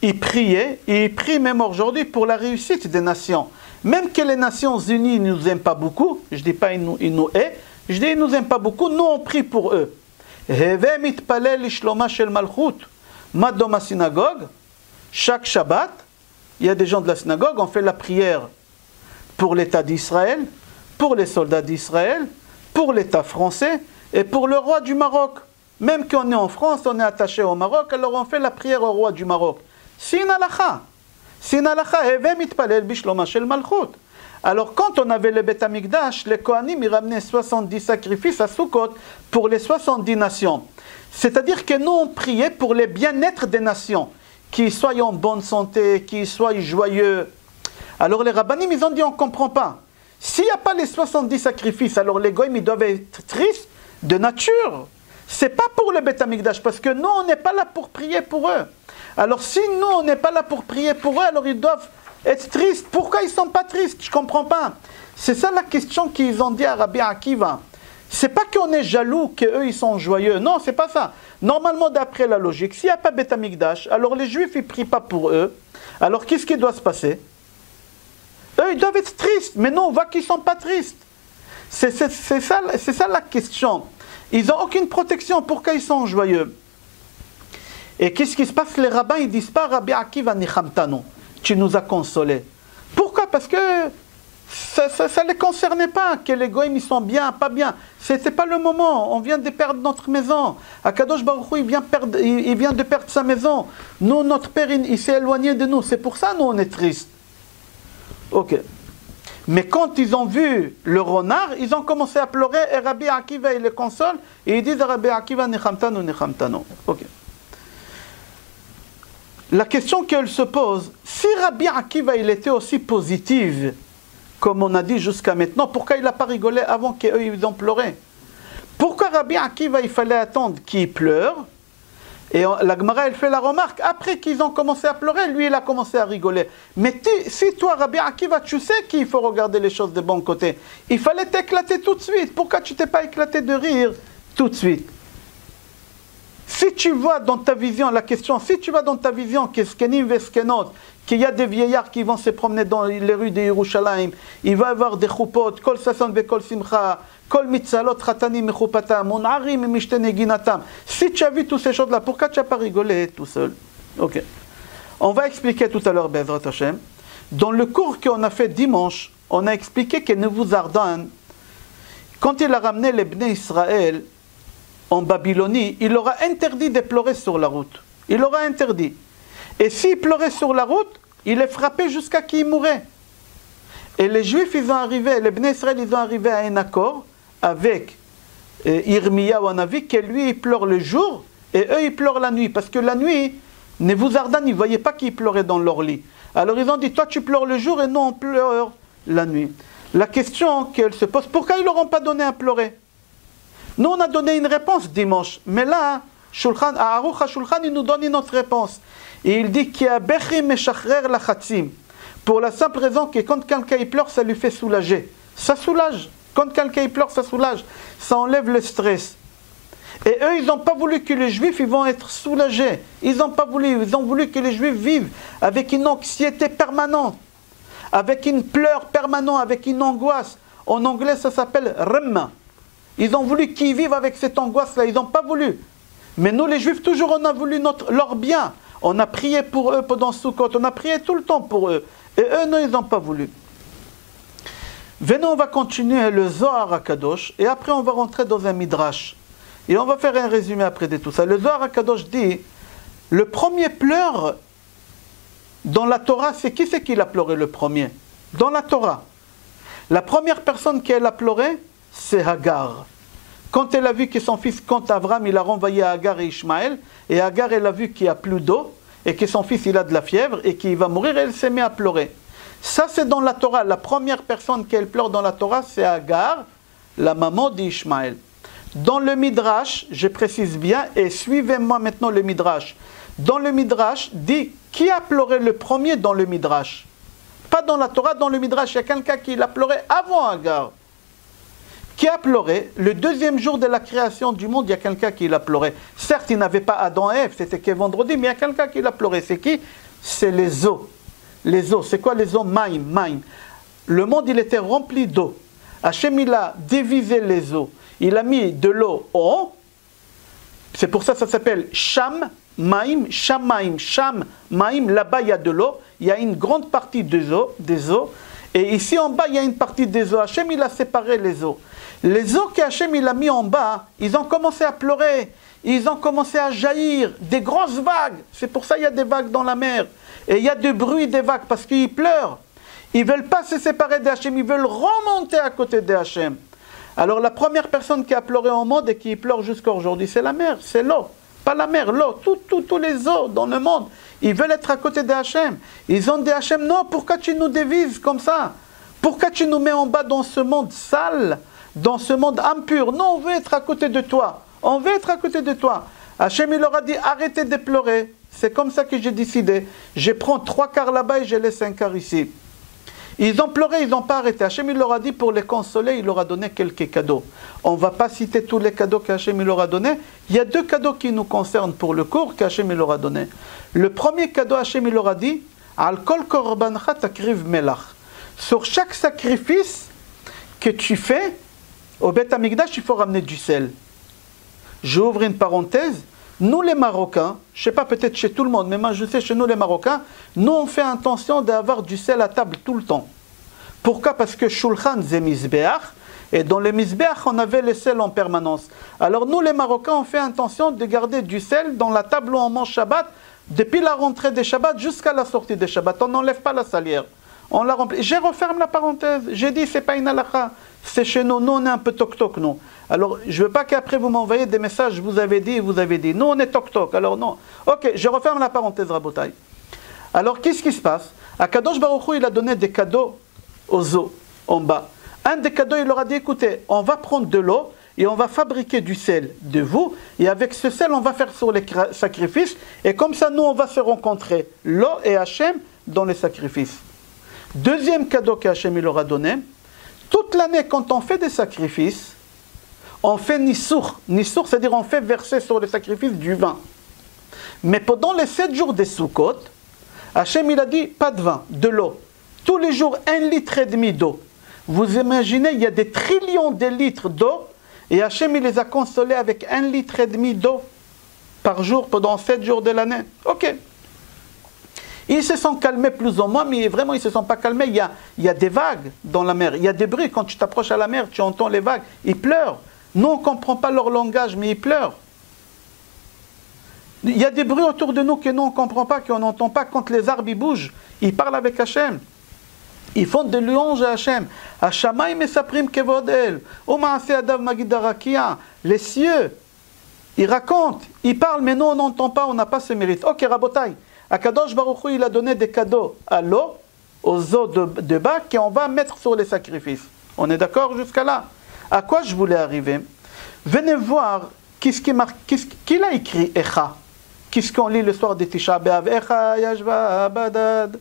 ils priaient, et ils prient même aujourd'hui pour la réussite des nations. Même que les Nations Unies ne nous aiment pas beaucoup, je ne dis pas ils nous aiment, je dis ils ne nous aiment pas beaucoup, nous on prie pour eux. Dans ma synagogue, chaque Shabbat, il y a des gens de la synagogue, on fait la prière pour l'État d'Israël, pour les soldats d'Israël, pour l'État français et pour le roi du Maroc. Même qu'on est en France, on est attaché au Maroc, alors on fait la prière au roi du Maroc. C'est une halakha. C'est une halakha. Alors quand on avait le Beth Amikdash, les Kohanim, ils ramenaient 70 sacrifices à Sukkot pour les 70 nations. C'est-à-dire que nous, on priait pour le bien-être des nations, qu'ils soient en bonne santé, qu'ils soient joyeux. Alors les rabbinim, ils ont dit, on ne comprend pas. S'il n'y a pas les 70 sacrifices, alors les goïms, ils doivent être tristes de nature. Ce n'est pas pour le Beth Amikdash, parce que nous, on n'est pas là pour prier pour eux. Alors si nous, on n'est pas là pour prier pour eux, alors ils doivent être tristes. Pourquoi ils ne sont pas tristes? Je ne comprends pas. C'est ça la question qu'ils ont dit à Rabbi Akiva. Ce n'est pas qu'on est jaloux, qu'eux, ils sont joyeux. Non, ce n'est pas ça. Normalement, d'après la logique, s'il n'y a pas Beth Amikdash, alors les Juifs, ils ne prient pas pour eux. Alors qu'est-ce qui doit se passer? Eux, ils doivent être tristes, mais non, on voit qu'ils ne sont pas tristes. C'est ça la question. Ils n'ont aucune protection, pourquoi ils sont joyeux? Et qu'est-ce qui se passe? Les rabbins, ils ne disent pas, Rabbi Akiva nichamtanu, tu nous as consolés. Pourquoi? Parce que ça ne les concernait pas, que les goïms, ils sont bien, pas bien. Ce n'était pas le moment, on vient de perdre notre maison. Akadosh Baruch Hu, il vient de perdre sa maison. Nous, notre père, il s'est éloigné de nous. C'est pour ça, nous, on est tristes. Ok. Mais quand ils ont vu le renard, ils ont commencé à pleurer et Rabbi Akiva, il les console et ils disent à Rabbi Akiva, nichamtanu, nichamtanu. Ok. La question qu'elle se pose, si Rabbi Akiva, il était aussi positif, comme on a dit jusqu'à maintenant, pourquoi il n'a pas rigolé avant qu'eux, ils ont pleuré? Pourquoi Rabbi Akiva, il fallait attendre qu'il pleure? Et la Gemara, elle fait la remarque, après qu'ils ont commencé à pleurer, lui, il a commencé à rigoler. Mais si toi, Rabbi Akiva, tu sais qu'il faut regarder les choses de bon côté, il fallait t'éclater tout de suite. Pourquoi tu t'es pas éclaté de rire tout de suite? Si tu vois dans ta vision, la question, si tu vois dans ta vision qu'il y a des vieillards qui vont se promener dans les rues de Yerushalayim, il va y avoir des choupot, kol sason ve kol simcha, kol mitzalot chatanim mechupatam, unarim mishtene ginatam. Si tu as vu toutes ces choses-là, pourquoi tu n'as pas rigolé tout seul? Ok. On va expliquer tout à l'heure, Bezrat Hashem. Dans le cours qu'on a fait dimanche, on a expliqué que Nebuzaradan, quand il a ramené les Bnei Israël en Babylonie, il leur a interdit de pleurer sur la route. Il leur a interdit. Et s'ils pleuraient sur la route, il les frappait jusqu'à qu'ils mouraient. Et les Juifs, ils ont arrivé, les Bnei Israël, ils ont arrivé à un accord avec Irmiya ou Anavi, que lui, il pleure le jour, et eux, ils pleurent la nuit. Parce que la nuit, Nebuzaradan, ils ne voyaient pas qu'ils pleuraient dans leur lit. Alors ils ont dit, toi, tu pleures le jour, et nous, on pleure la nuit. La question qu'elle se pose, pourquoi ils ne leur ont pas donné à pleurer? Nous, on a donné une réponse dimanche. Mais là, Aruch HaShulchan, il nous donne une autre réponse. Et il dit qu'il y a Bechim Meshachrer Lachatzim. Pour la simple raison que quand quelqu'un pleure, ça lui fait soulager. Ça soulage. Quand quelqu'un pleure, ça soulage. Ça enlève le stress. Et eux, ils n'ont pas voulu que les Juifs ils vont être soulagés. Ils n'ont pas voulu. Ils ont voulu que les Juifs vivent avec une anxiété permanente, avec une pleure permanente, avec une angoisse. En anglais, ça s'appelle remma. Ils ont voulu qu'ils vivent avec cette angoisse-là. Ils n'ont pas voulu. Mais nous, les Juifs, toujours, on a voulu leur bien. On a prié pour eux pendant Sukkot. On a prié tout le temps pour eux. Et eux, non, ils n'ont pas voulu. Venez, on va continuer le Zohar HaKadosh. Et après, on va rentrer dans un Midrash. Et on va faire un résumé après de tout ça. Le Zohar HaKadosh dit, le premier pleur dans la Torah, c'est qui l'a pleuré le premier? Dans la Torah. La première personne qui a pleuré, c'est Hagar. Quand elle a vu que son fils, quand Avram, il a renvoyé Hagar et Ishmaël, et Hagar, elle a vu qu'il n'y a plus d'eau, et que son fils, il a de la fièvre, et qu'il va mourir, et elle s'est mise à pleurer. Ça, c'est dans la Torah. La première personne qui pleure dans la Torah, c'est Hagar, la maman d'Ishmaël. Dans le Midrash, je précise bien, et suivez-moi maintenant le Midrash. Dans le Midrash, dit qui a pleuré le premier dans le Midrash? Pas dans la Torah, dans le Midrash, il y a quelqu'un qui l'a pleuré avant Hagar. Qui a pleuré le deuxième jour de la création du monde, il y a quelqu'un qui l'a pleuré. Certes, il n'avait pas Adam et Ève, c'était que vendredi, mais il y a quelqu'un qui l'a pleuré. C'est qui? C'est les eaux. Les eaux, c'est quoi les eaux? Maïm. Le monde, il était rempli d'eau. Hachem, il a divisé les eaux. Il a mis de l'eau en haut. C'est pour ça que ça s'appelle Sham, Maïm, Shamaïm, Sham, Maïm. Là-bas, il y a de l'eau. Il y a une grande partie des eaux. Et ici, en bas, il y a une partie des eaux. Hachem, il a séparé les eaux. Les eaux qu'Hachem, il a mis en bas, ils ont commencé à pleurer. Ils ont commencé à jaillir. Des grosses vagues. C'est pour ça qu'il y a des vagues dans la mer. Et il y a du bruit des vagues parce qu'ils pleurent. Ils ne veulent pas se séparer d'Hachem. Ils veulent remonter à côté d'Hachem. Alors la première personne qui a pleuré au monde et qui pleure jusqu'à aujourd'hui, c'est la mer, c'est l'eau. Pas la mer, l'eau. Tous les eaux dans le monde, ils veulent être à côté de Hachem. Ils ont dit à Hachem, non, pourquoi tu nous divises comme ça? Pourquoi tu nous mets en bas dans ce monde sale, dans ce monde impur? Non, on veut être à côté de toi. On veut être à côté de toi. Hachem, il leur a dit, arrêtez de pleurer. C'est comme ça que j'ai décidé. Je prends 3 quarts là-bas et je laisse 1 quart ici. Ils ont pleuré, ils n'ont pas arrêté. Hachem, il leur a dit, pour les consoler, il leur a donné quelques cadeaux. On ne va pas citer tous les cadeaux qu'Hachem il leur a donnés. Il y a 2 cadeaux qui nous concernent pour le cours qu'Hachem il leur a donné. Le premier cadeau, Hachem il leur a dit, Al kol korbancha takriv melach. Sur chaque sacrifice que tu fais, au Beth Amikdash, il faut ramener du sel. J'ouvre une parenthèse. Nous les Marocains, je ne sais pas peut-être chez tout le monde, mais moi je sais chez nous les Marocains, nous on fait attention d'avoir du sel à table tout le temps. Pourquoi? Parce que Shulchan c'est Mizbeach, et dans le Mizbeach on avait le sel en permanence. Alors nous les Marocains on fait attention de garder du sel dans la table où on mange Shabbat, depuis la rentrée des Shabbat jusqu'à la sortie des Shabbat. On n'enlève pas la salière. On la remplit. Je referme la parenthèse. J'ai dit c'est pas une halakha. C'est chez nous. Nous on est un peu toc-toc, nous. Alors, je ne veux pas qu'après vous m'envoyez des messages, vous avez dit. Nous, on est toc-toc. Alors, non. Ok, je referme la parenthèse, Rabotai. Alors, qu'est-ce qui se passe? Akadosh Baruch Hu, il a donné des cadeaux aux eaux, en bas. Un des cadeaux, il leur a dit, écoutez, on va prendre de l'eau et on va fabriquer du sel de vous. Et avec ce sel, on va faire sur les sacrifices. Et comme ça, nous, on va se rencontrer, l'eau et Hachem, dans les sacrifices. Deuxième cadeau qu'Hachem, il leur a donné. Toute l'année, quand on fait des sacrifices, on fait Nissour. Nissour, c'est-à-dire on fait verser sur le sacrifice du vin. Mais pendant les 7 jours des Sukkot, Hachem il a dit pas de vin, de l'eau. Tous les jours 1,5 litre d'eau. Vous imaginez, il y a des trillions de litres d'eau et Hachem il les a consolés avec 1,5 litre d'eau par jour pendant 7 jours de l'année. Ok. Ils se sont calmés plus ou moins, mais vraiment ils ne se sont pas calmés. Il y a des vagues dans la mer, il y a des bruits. Quand tu t'approches à la mer, tu entends les vagues. Ils pleurent. Nous, on ne comprend pas leur langage, mais ils pleurent. Il y a des bruits autour de nous que nous, on ne comprend pas, qu'on n'entend pas. Quand les arbres ils bougent, ils parlent avec Hachem. Ils font des louanges à Hachem. Hashamayim mesaprim kevod el. U'maaseh adav magid harakia. Les cieux, ils racontent, ils parlent, mais nous, on n'entend pas, on n'a pas ce mérite. Ok, Rabotai. Akadosh Baruch Hu, il a donné des cadeaux à l'eau, aux eaux de bas, qu'on va mettre sur les sacrifices. On est d'accord jusqu'à là? À quoi je voulais arriver? Venez voir qu'est-ce qui marque, qui l'a écrit Echa. Qu'est-ce qu'on lit le soir de Tisha B'Av? Echa yashva badad.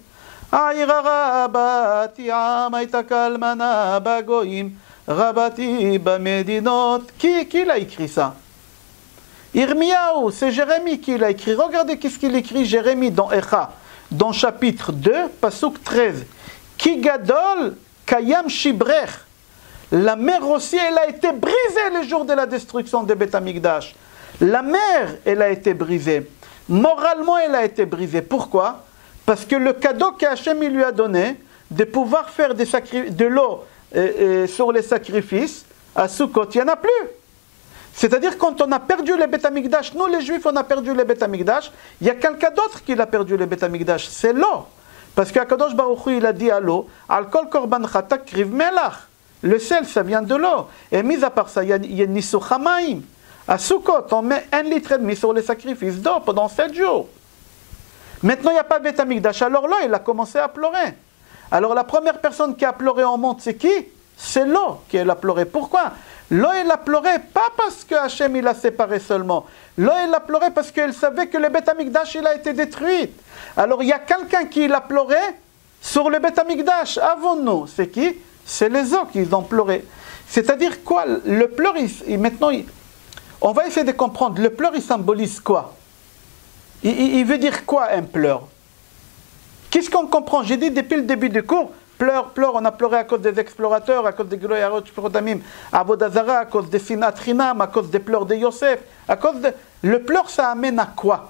Aïra rabati amaita kalmana bagoim rabati bamedinot. Qui l'a écrit ça? Irmiyahu, c'est Jérémie qui l'a écrit. Regardez qu'est-ce qu'il écrit Jérémie dans Echa, dans chapitre 2, pasuk 13. Ki gadol kayam shibrech. La mer aussi, elle a été brisée le jour de la destruction de Beth Amikdash. La mer, elle a été brisée. Moralement, elle a été brisée. Pourquoi? Parce que le cadeau qu'Hachem lui a donné, de pouvoir faire de l'eau sur les sacrifices, à Sukkot, il n'y en a plus. C'est-à-dire quand on a perdu le Beth Amikdash, nous les Juifs on a perdu le Beth Amikdash, il y a quelqu'un d'autre qui a perdu le Beth Amikdash, c'est l'eau. Parce qu'Akadosh Baruch Hu il a dit à l'eau, Al kol korban chatak kriv melach. Le sel ça vient de l'eau. Et mis à part ça, il y a Nisso Chamaim. À Sukkot, on met 1 litre et demi sur les sacrifices d'eau pendant 7 jours. Maintenant il n'y a pas de Beth Amikdash, alors là il a commencé à pleurer. Alors la première personne qui a pleuré en monde c'est qui? C'est l'eau qui a pleuré. Pourquoi? L'eau, elle a pleuré, pas parce que Hachem il a séparé seulement. L'eau, elle a pleuré parce qu'elle savait que le Beth Amikdash, il a été détruit. Alors, il y a quelqu'un qui l'a pleuré sur le Beth Amikdash avant nous. C'est qui? C'est les eaux qui ont pleuré. C'est-à-dire quoi? Le pleur, maintenant, on va essayer de comprendre. Le pleur, il symbolise quoi? Il veut dire quoi un pleur? Qu'est-ce qu'on comprend? J'ai dit depuis le début du cours, pleure, on a pleuré à cause des explorateurs, à cause des Gloyarot, à Vodazara, à cause des Sinat Rinam, à cause des pleurs de Yosef, à cause de... Le pleur, ça amène à quoi?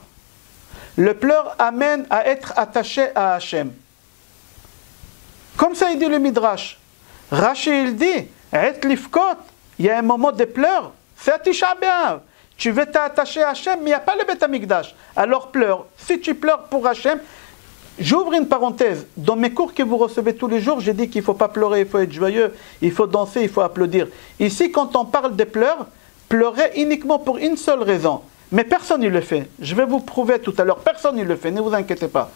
Le pleur amène à être attaché à Hachem. Comme ça, il dit le Midrash. Rashi, il dit, Et lifkot, il y a un moment de pleurs, c'est à Tisha B'Av. Tu veux t'attacher à Hachem, mais il n'y a pas le Beth Amikdash. Alors pleure. Si tu pleures pour Hachem, j'ouvre une parenthèse. Dans mes cours que vous recevez tous les jours, j'ai dit qu'il ne faut pas pleurer, il faut être joyeux, il faut danser, il faut applaudir. Ici, quand on parle de pleurs, pleurer uniquement pour une seule raison. Mais personne ne le fait. Je vais vous prouver tout à l'heure. Personne ne le fait, ne vous inquiétez pas.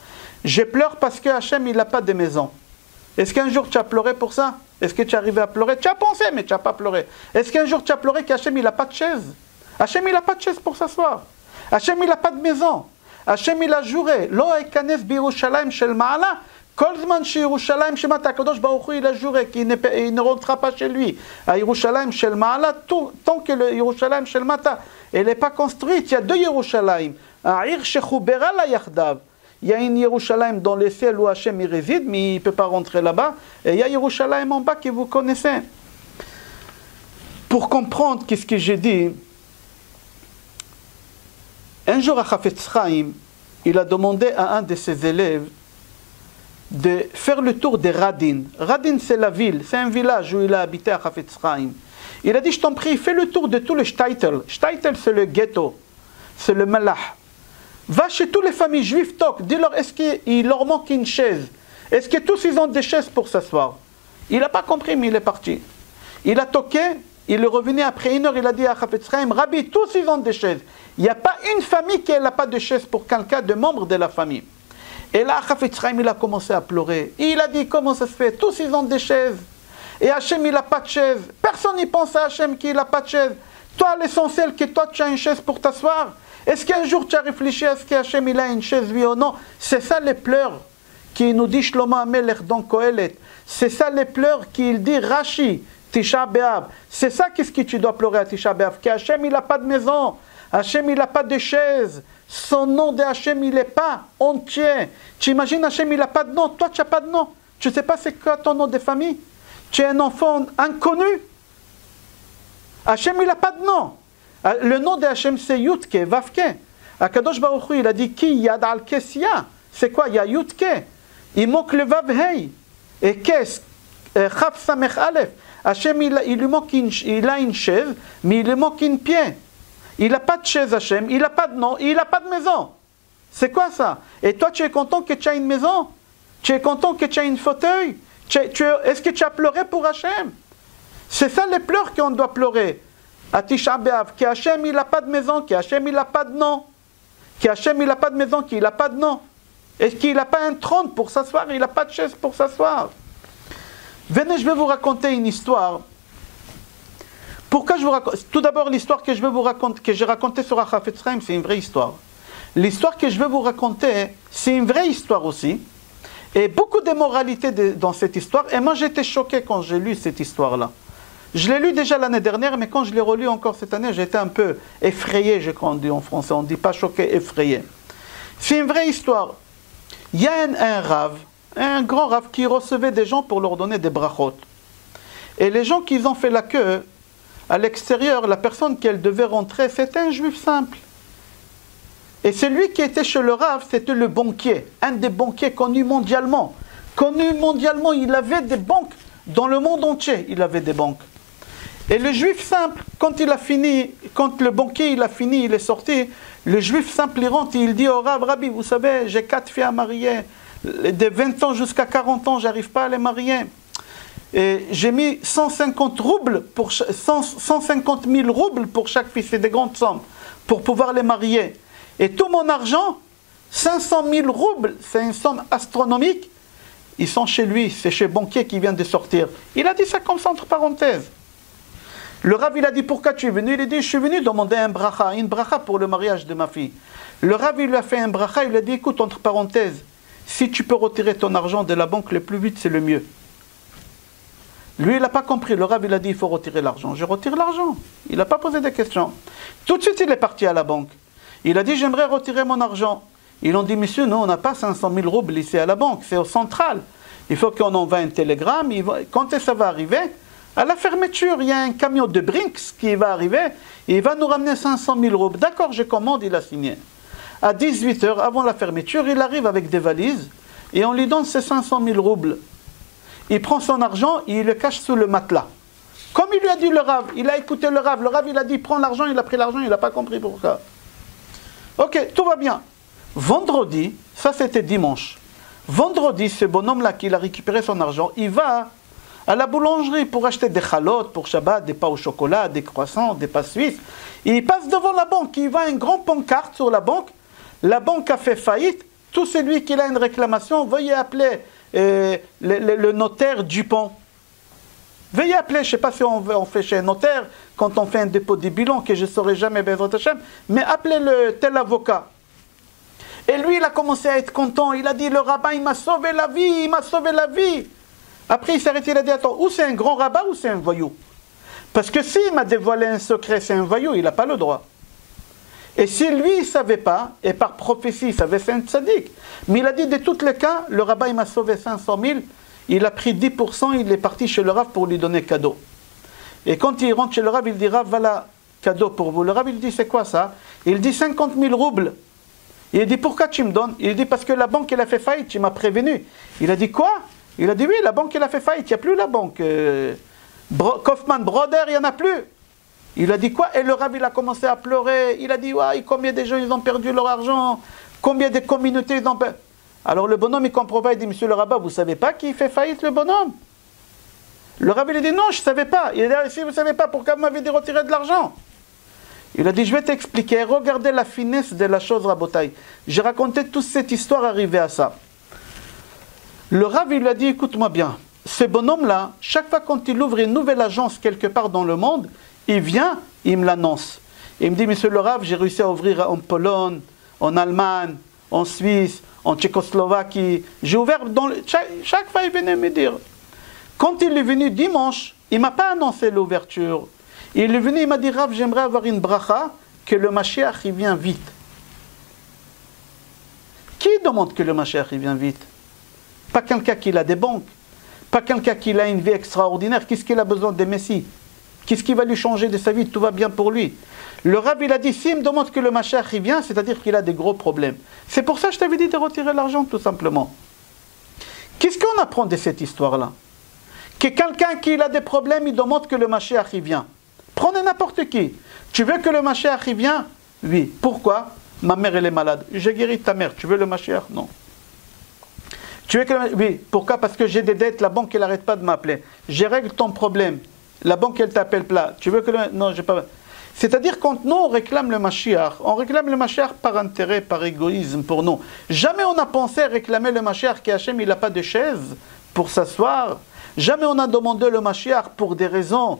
Je pleure parce que Hachem, il n'a pas de maison. Est-ce qu'un jour tu as pleuré pour ça? Est-ce que tu es arrivé à pleurer? Tu as pensé, mais tu n'as pas pleuré. Est-ce qu'un jour tu as pleuré qu'Hachem, il n'a pas de chaise? Hachem, il n'a pas de chaise pour s'asseoir. Hachem, il n'a pas de maison. Hachem il a juré, Lo ekanes b'Yerushalayim shel ma'ala, kol zman she'Yerushalayim shemata, Akadosh Baruch Hu il a juré qu'il ne rentrera pas chez lui à Yerushalayim shel ma'ala, tant que le Yerushalayim shel mata, elle n'est pas construite. Il y a deux Yerushalayim, A'ir shechubera la yachdav. Il y a une Yerushalayim dans le ciel où Hachem y réside, mais il ne peut pas rentrer là-bas. Et il y a Yerushalayim en bas que vous connaissez. Pour comprendre ce que j'ai dit, un jour à Chafetz Chaim, il a demandé à un de ses élèves de faire le tour de Radin. Radin, c'est la ville, c'est un village où il a habité à Chafetz Chaim. Il a dit, je t'en prie, fais le tour de tous les shtetl. Shtetl, c'est le ghetto, c'est le malach. Va chez toutes les familles juives, toc, dis-leur, est-ce qu'il leur manque une chaise? Est-ce que tous ils ont des chaises pour s'asseoir? Il n'a pas compris, mais il est parti. Il a toqué, il est revenu après 1 heure, il a dit à Chafetz Chaim, Rabbi, tous ils ont des chaises. Il n'y a pas une famille qui n'a pas de chaise pour quelqu'un de membre de la famille. Et là, Chafetz Chaim, il a commencé à pleurer. Et il a dit, comment ça se fait? Tous ils ont des chaises. Et Hachem, il n'a pas de chaise. Personne n'y pense à Hachem qu'il n'a pas de chaise. Toi, l'essentiel, que toi, tu as une chaise pour t'asseoir. Est-ce qu'un jour, tu as réfléchi à ce qu'Hachem, il a une chaise, oui ou non? C'est ça les pleurs qui nous dit Shlomo HaMelech dans Kohelet. C'est ça les pleurs qu'il dit Rashi, Tisha B'Av. C'est ça qu'est-ce que tu dois pleurer à Tisha B'Av. Qu'Hachem, il n'a pas de maison. Hachem, il n'a pas de chaise. Son nom de Hachem, il n'est pas entier. Tu imagines, Hachem, il n'a pas de nom. Toi, tu n'as pas de nom. Tu ne sais pas c'est quoi ton nom de famille. Tu es un enfant inconnu. Hachem, il n'a pas de nom. Le nom de Hachem, c'est Yutke, Vavke. Akadosh Baruch Hu, il a dit qui Yad al Kesia. C'est quoi? Il y a Yutke. Il manque le Vav Hei. Et qu'est-ce? Chav Samech Aleph. Hachem, il lui manque il a une chaise, mais il lui manque une pied. Il n'a pas de chaise, Hachem, il n'a pas de nom, il n'a pas de maison. C'est quoi ça? Et toi, tu es content que tu as une maison? Tu es content que tu as une fauteuil? Est-ce que tu as pleuré pour Hachem? C'est ça les pleurs qu'on doit pleurer. À Tisha B'Av, qu'Hachem, il n'a pas de maison, qu'Hachem, il n'a pas de nom. Qu'Hachem, il n'a pas de maison, qu'il n'a pas de nom. Et qu'il n'a pas un trône pour s'asseoir, il n'a pas de chaise pour s'asseoir. Venez, je vais vous raconter une histoire. Pourquoi je vous raconte? Tout d'abord, l'histoire que je vais vous raconter, que j'ai racontée sur Chafetz Chaim, c'est une vraie histoire. L'histoire que je vais vous raconter, c'est une vraie histoire aussi. Et beaucoup de moralité dans cette histoire. Et moi, j'étais choqué quand j'ai lu cette histoire-là. Je l'ai lu déjà l'année dernière, mais quand je l'ai relu encore cette année, j'étais un peu effrayé, je crois, on dit en français. On ne dit pas choqué, effrayé. C'est une vraie histoire. Il y a un rave, un grand rave qui recevait des gens pour leur donner des brachot. Et les gens qui ont fait la queue, à l'extérieur, la personne qu'elle devait rentrer, c'était un juif simple. Et celui qui était chez le rave, c'était le banquier, un des banquiers connus mondialement. Connu mondialement, il avait des banques dans le monde entier, il avait des banques. Et le juif simple, quand il a fini, quand le banquier il a fini, il est sorti, le juif simple il rentre et il dit au Rav, Rabbi, vous savez, j'ai 4 filles à marier, de 20 ans jusqu'à 40 ans, j'arrive pas à les marier. Et j'ai mis 150 000 roubles pour chaque fille, c'est des grandes sommes, pour pouvoir les marier. Et tout mon argent, 500 000 roubles, c'est une somme astronomique, ils sont chez lui, c'est chez le banquier qui vient de sortir. Il a dit ça comme ça entre parenthèses. Le Rav, il a dit, pourquoi tu es venu? Il a dit, je suis venu demander une bracha pour le mariage de ma fille. Le Rav, il lui a fait un bracha, il lui a dit, écoute, entre parenthèses, si tu peux retirer ton argent de la banque le plus vite, c'est le mieux. Lui, il n'a pas compris. Le Rav, il a dit, il faut retirer l'argent. Je retire l'argent. Il n'a pas posé de questions. Tout de suite, il est parti à la banque. Il a dit, j'aimerais retirer mon argent. Ils ont dit, monsieur, nous, on n'a pas 500 000 roubles ici à la banque, c'est au central. Il faut qu'on envoie un télégramme. Quand ça va arriver, à la fermeture, il y a un camion de Brinks qui va arriver et il va nous ramener 500 000 roubles. D'accord, je commande, il a signé. À 18 h, avant la fermeture, il arrive avec des valises et on lui donne ses 500 000 roubles. Il prend son argent et il le cache sous le matelas. Comme il lui a dit le Rav, il a écouté le Rav. Le Rav, il a dit, prends l'argent, il a pris l'argent, il n'a pas compris pourquoi. Ok, tout va bien. Vendredi, ça c'était dimanche. Vendredi, ce bonhomme-là, qui a récupéré son argent, il va à la boulangerie pour acheter des chalotes pour Shabbat, des pains au chocolat, des croissants, des pains suisses. Et il passe devant la banque, il voit une grande pancarte sur la banque. La banque a fait faillite. Tout celui qui a une réclamation, veuillez appeler le notaire Dupont. Veuillez appeler, je ne sais pas si on fait chez un notaire, quand on fait un dépôt des bilans, que je ne saurai jamais, mais appelez le tel avocat. Et lui, il a commencé à être content. Il a dit, le rabbin, il m'a sauvé la vie, il m'a sauvé la vie. Après, il s'est arrêté, il a dit, attends, ou c'est un grand rabbin ou c'est un voyou? Parce que s'il m'a dévoilé un secret, c'est un voyou, il n'a pas le droit. Et si lui, il ne savait pas, et par prophétie, il savait, c'est un tzaddik. Mais il a dit, de tous les cas, le rabbin, il m'a sauvé 500 000, il a pris 10%, il est parti chez le Rav pour lui donner cadeau. Et quand il rentre chez le Rav, il dit, Rav, voilà, cadeau pour vous. Le Rav, il dit, c'est quoi ça? Il dit, 50 000 roubles. Il dit, pourquoi tu me donnes? Il dit, parce que la banque, elle a fait faillite, tu m'as prévenu. Il a dit, quoi? Il a dit, oui, la banque, elle a fait faillite, il n'y a plus la banque. Kaufman Brothers, il n'y en a plus. Il a dit quoi? Et le Rav, il a commencé à pleurer. Il a dit, ouais, combien de gens ils ont perdu leur argent? Combien de communautés ils ont perdu? Alors le bonhomme, il comprend pas, il dit, monsieur le rabbin, vous ne savez pas qui fait faillite le bonhomme? Le Rav, il a dit, non, je ne savais pas. Il a dit, si vous ne savez pas, pourquoi vous m'avez dit retirer de l'argent? Il a dit, je vais t'expliquer, regardez la finesse de la chose, Rabotai. J'ai raconté toute cette histoire arrivée à ça. Le Rav, il lui a dit, écoute-moi bien, ce bonhomme-là, chaque fois quand il ouvre une nouvelle agence quelque part dans le monde, il vient, il me l'annonce. Il me dit, monsieur le Rav, j'ai réussi à ouvrir en Pologne, en Allemagne, en Suisse, en Tchécoslovaquie. J'ai ouvert, chaque fois il venait me dire. Quand il est venu dimanche, il ne m'a pas annoncé l'ouverture. Il est venu, il m'a dit, Rav, j'aimerais avoir une bracha, que le Mashiach, il vient vite. Qui demande que le Mashiach, il vient vite? Pas quelqu'un qui a des banques, pas quelqu'un qui a une vie extraordinaire. Qu'est-ce qu'il a besoin des Messies? Qu'est-ce qui va lui changer de sa vie? Tout va bien pour lui. Le Rav, il a dit, s'il me demande que le Mashiach, il vient, c'est-à-dire qu'il a des gros problèmes. C'est pour ça que je t'avais dit de retirer l'argent, tout simplement. Qu'est-ce qu'on apprend de cette histoire-là? Que quelqu'un qui a des problèmes, il demande que le Mashiach, il vient. Prenez n'importe qui. Tu veux que le Mashiach, il vient? Oui. Pourquoi? Ma mère, elle est malade. J'ai guéri ta mère. Tu veux le Mashiach? Non. Tu veux que oui. Pourquoi? Parce que j'ai des dettes. La banque, elle n'arrête pas de m'appeler. Je règle ton problème. La banque, elle t'appelle plat. Tu veux que le... Non, j'ai pas... C'est-à-dire quand nous, on réclame le Mashiach par intérêt, par égoïsme pour nous. Jamais on a pensé à réclamer le Mashiach qu'Hachem, il n'a pas de chaise pour s'asseoir. Jamais on a demandé le Mashiach pour des raisons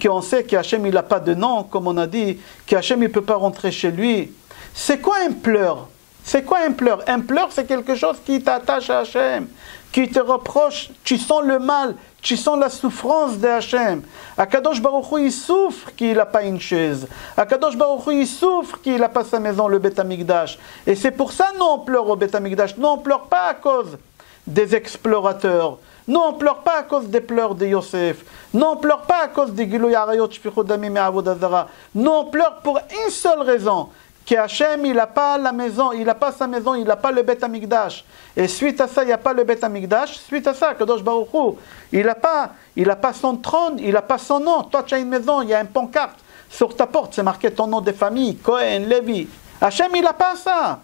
qu'on sait qu'Hachem, il n'a pas de nom, comme on a dit, qu'Hachem, il ne peut pas rentrer chez lui. C'est quoi un pleur? C'est quoi un pleur? Un pleur, c'est quelque chose qui t'attache à Hachem, qui te reproche, tu sens le mal, tu sens la souffrance de Hachem. Akadosh Baruch Hu, il souffre qu'il n'a pas une chaise. Akadosh Baruch Hu, il souffre qu'il n'a pas sa maison, le Beth Amikdash. Et c'est pour ça, nous, on pleure au Beth Amikdash. Nous, on ne pleure pas à cause des explorateurs. Nous, on ne pleure pas à cause des pleurs de Yosef. Nous, on ne pleure pas à cause des Gilui Arayot, Shfichut Damim et Avodah Zara. Nous, on pleure pour une seule raison, que Hachem, il n'a pas la maison, il n'a pas sa maison, il n'a pas le Beth Amikdash. Et suite à ça, il n'y a pas le Beth Amikdash. Suite à ça, Kadosh Baruch Hu, il n'a pas son trône, il n'a pas son nom. Toi, tu as une maison, il y a un pancarte sur ta porte, c'est marqué ton nom de famille, Cohen, Lévi. Hachem, il n'a pas ça.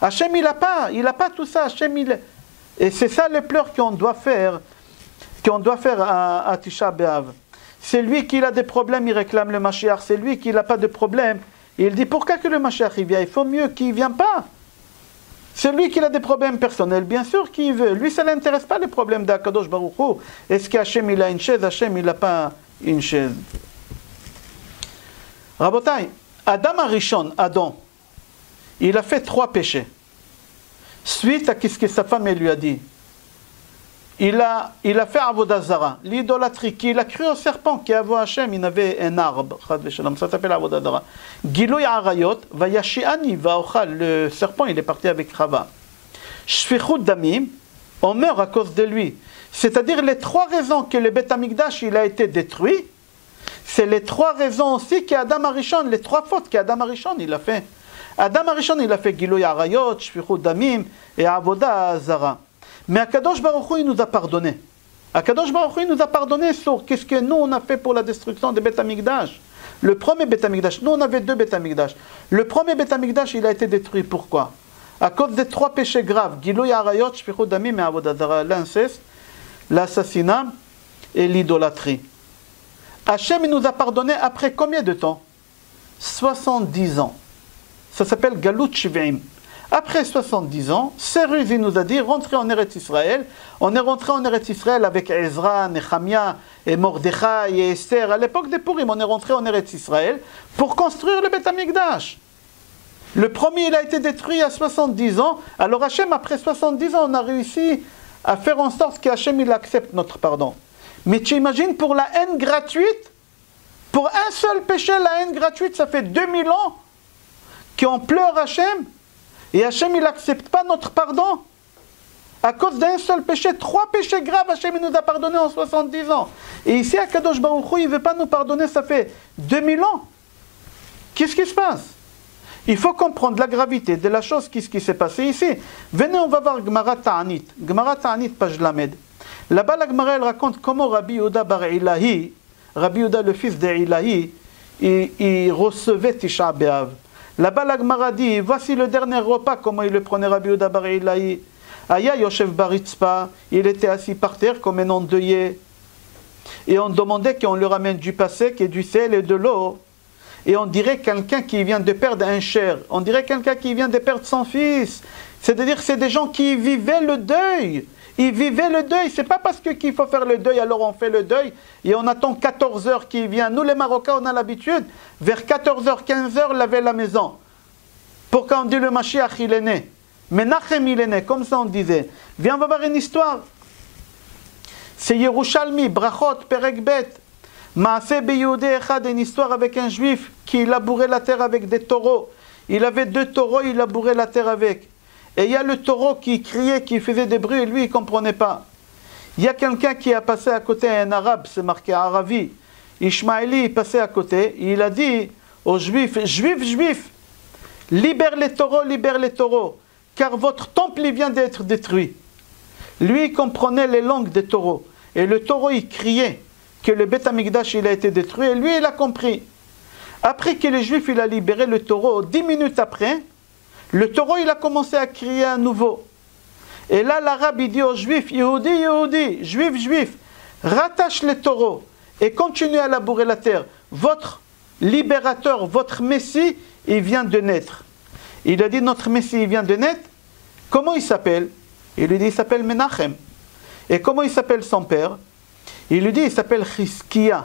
Hachem, il n'a pas tout ça. Hachem, Et c'est ça les pleurs qu'on doit faire à Tisha B'Av. C'est lui qui a des problèmes, il réclame le Mashiach. C'est lui qui n'a pas de problème. Il dit, pourquoi que le Mashiach il vient? Il faut mieux qu'il ne vienne pas. C'est lui qui a des problèmes personnels, bien sûr qu'il veut. Lui, ça ne l'intéresse pas les problèmes d'Akadosh Baruch Hu. Est-ce qu'Hachem il a une chaise? Hachem il n'a pas une chaise. Rabotai, Adam Arishon, Adam, il a fait 3 péchés. Suite à ce que sa femme lui a dit. Il a fait Avodah Zara, l'idolâtrie, qu'il a cru au serpent qui avait Hachem, il avait un arbre, ça s'appelle Avodah Zara. Giloui Arayot, Vayashiani, Vaochal, le serpent il est parti avec Chava. Shfichut Damim, on meurt à cause de lui. C'est-à-dire les 3 raisons que le Beth Amikdash il a été détruit, c'est les 3 raisons aussi qu'Adam Arishon, les 3 fautes qu'Adam Arishon il a fait. Adam Arishon il a fait Giloui Arayot, Shfichut Damim et Avodah Zara. Mais Akadosh Baruch Hu, il nous a pardonné. Akadosh Baruch Hu, il nous a pardonné sur qu'est-ce que nous, on a fait pour la destruction des Beth Amikdash. Le premier Beth Amikdash, nous, on avait 2 Beth Amikdash. Le premier Beth Amikdash, il a été détruit. Pourquoi? À cause des 3 péchés graves. Giloui Arayot, Shfichut Damim et Avodah Zara. L'inceste, l'assassinat et l'idolâtrie. Hachem, il nous a pardonné après combien de temps? 70 ans. Ça s'appelle Galut Shiv'im. Après 70 ans, Cyrus il nous a dit, rentrez en Eretz Israël. On est rentré en Eretz Israël avec Ezra, Nehemia et Mordechai et Esther. À l'époque des Purim, on est rentré en Eretz Israël pour construire le Beth Amikdash. Le premier, il a été détruit à 70 ans. Alors Hachem, après 70 ans, on a réussi à faire en sorte qu'Hachem, il accepte notre pardon. Mais tu imagines, pour la haine gratuite, pour un seul péché, la haine gratuite, ça fait 2000 ans qu'on pleure Hachem. Et Hachem, il n'accepte pas notre pardon. À cause d'un seul péché, 3 péchés graves, Hachem il nous a pardonné en 70 ans. Et ici, à Kadosh Baruch Hu, il ne veut pas nous pardonner, ça fait 2000 ans. Qu'est-ce qui se passe? Il faut comprendre la gravité de la chose, qu'est-ce qui s'est passé ici. Venez, on va voir Gemara Ta'anit. Gemara Ta'anit, page Lamed. Là-bas, la Gemara, elle raconte comment Rabbi Yehuda bar Ilahi, Rabbi Yehuda, le fils d'Ilahi, il recevait Tisha B'Av. Là-bas, la Gemara dit, voici le dernier repas, comment il le prenait Rabbi Yehuda bar Ilahi. Aya Yoshev Baritzpa, il était assis par terre comme un endeuillé. Et on demandait qu'on lui ramène du pain sec et du sel et de l'eau. Et on dirait quelqu'un qui vient de perdre un cher. On dirait quelqu'un qui vient de perdre son fils. C'est-à-dire que c'est des gens qui vivaient le deuil. Ils vivaient le deuil. C'est pas parce qu'il faut faire le deuil, alors on fait le deuil. Et on attend 14 heures qu'il vient. Nous les Marocains, on a l'habitude. Vers 14h, 15h, laver la maison. Pour quand on dit le Mashiach, il est né. Menachem, il est né. Comme ça on disait. Viens, on va voir une histoire. C'est Yerushalmi, Brachot, Perek Bet. Maaseh Beyehudé Echad, une histoire avec un juif qui labourait la terre avec des taureaux. Il avait 2 taureaux, il labourait la terre avec. Et il y a le taureau qui criait, qui faisait des bruits, et lui, il ne comprenait pas. Il y a quelqu'un qui a passé à côté, un arabe, c'est marqué Aravi. Ishmaéli, il passait à côté, et il a dit aux juifs, juifs, libère les taureaux, car votre temple il vient d'être détruit. Lui, il comprenait les langues des taureaux. Et le taureau, il criait que le Beth Amikdash il a été détruit, et lui, il a compris. Après que les juifs, il a libéré le taureau, 10 minutes après, le taureau, il a commencé à crier à nouveau. Et là, l'arabe, il dit aux juifs, Yehudi, juifs, rattache les taureaux et continue à labourer la terre. Votre libérateur, votre Messie, il vient de naître. Il a dit, notre Messie, il vient de naître. Comment il s'appelle? Il lui dit, il s'appelle Menachem. Et comment il s'appelle son père? Il lui dit, il s'appelle Chizkia.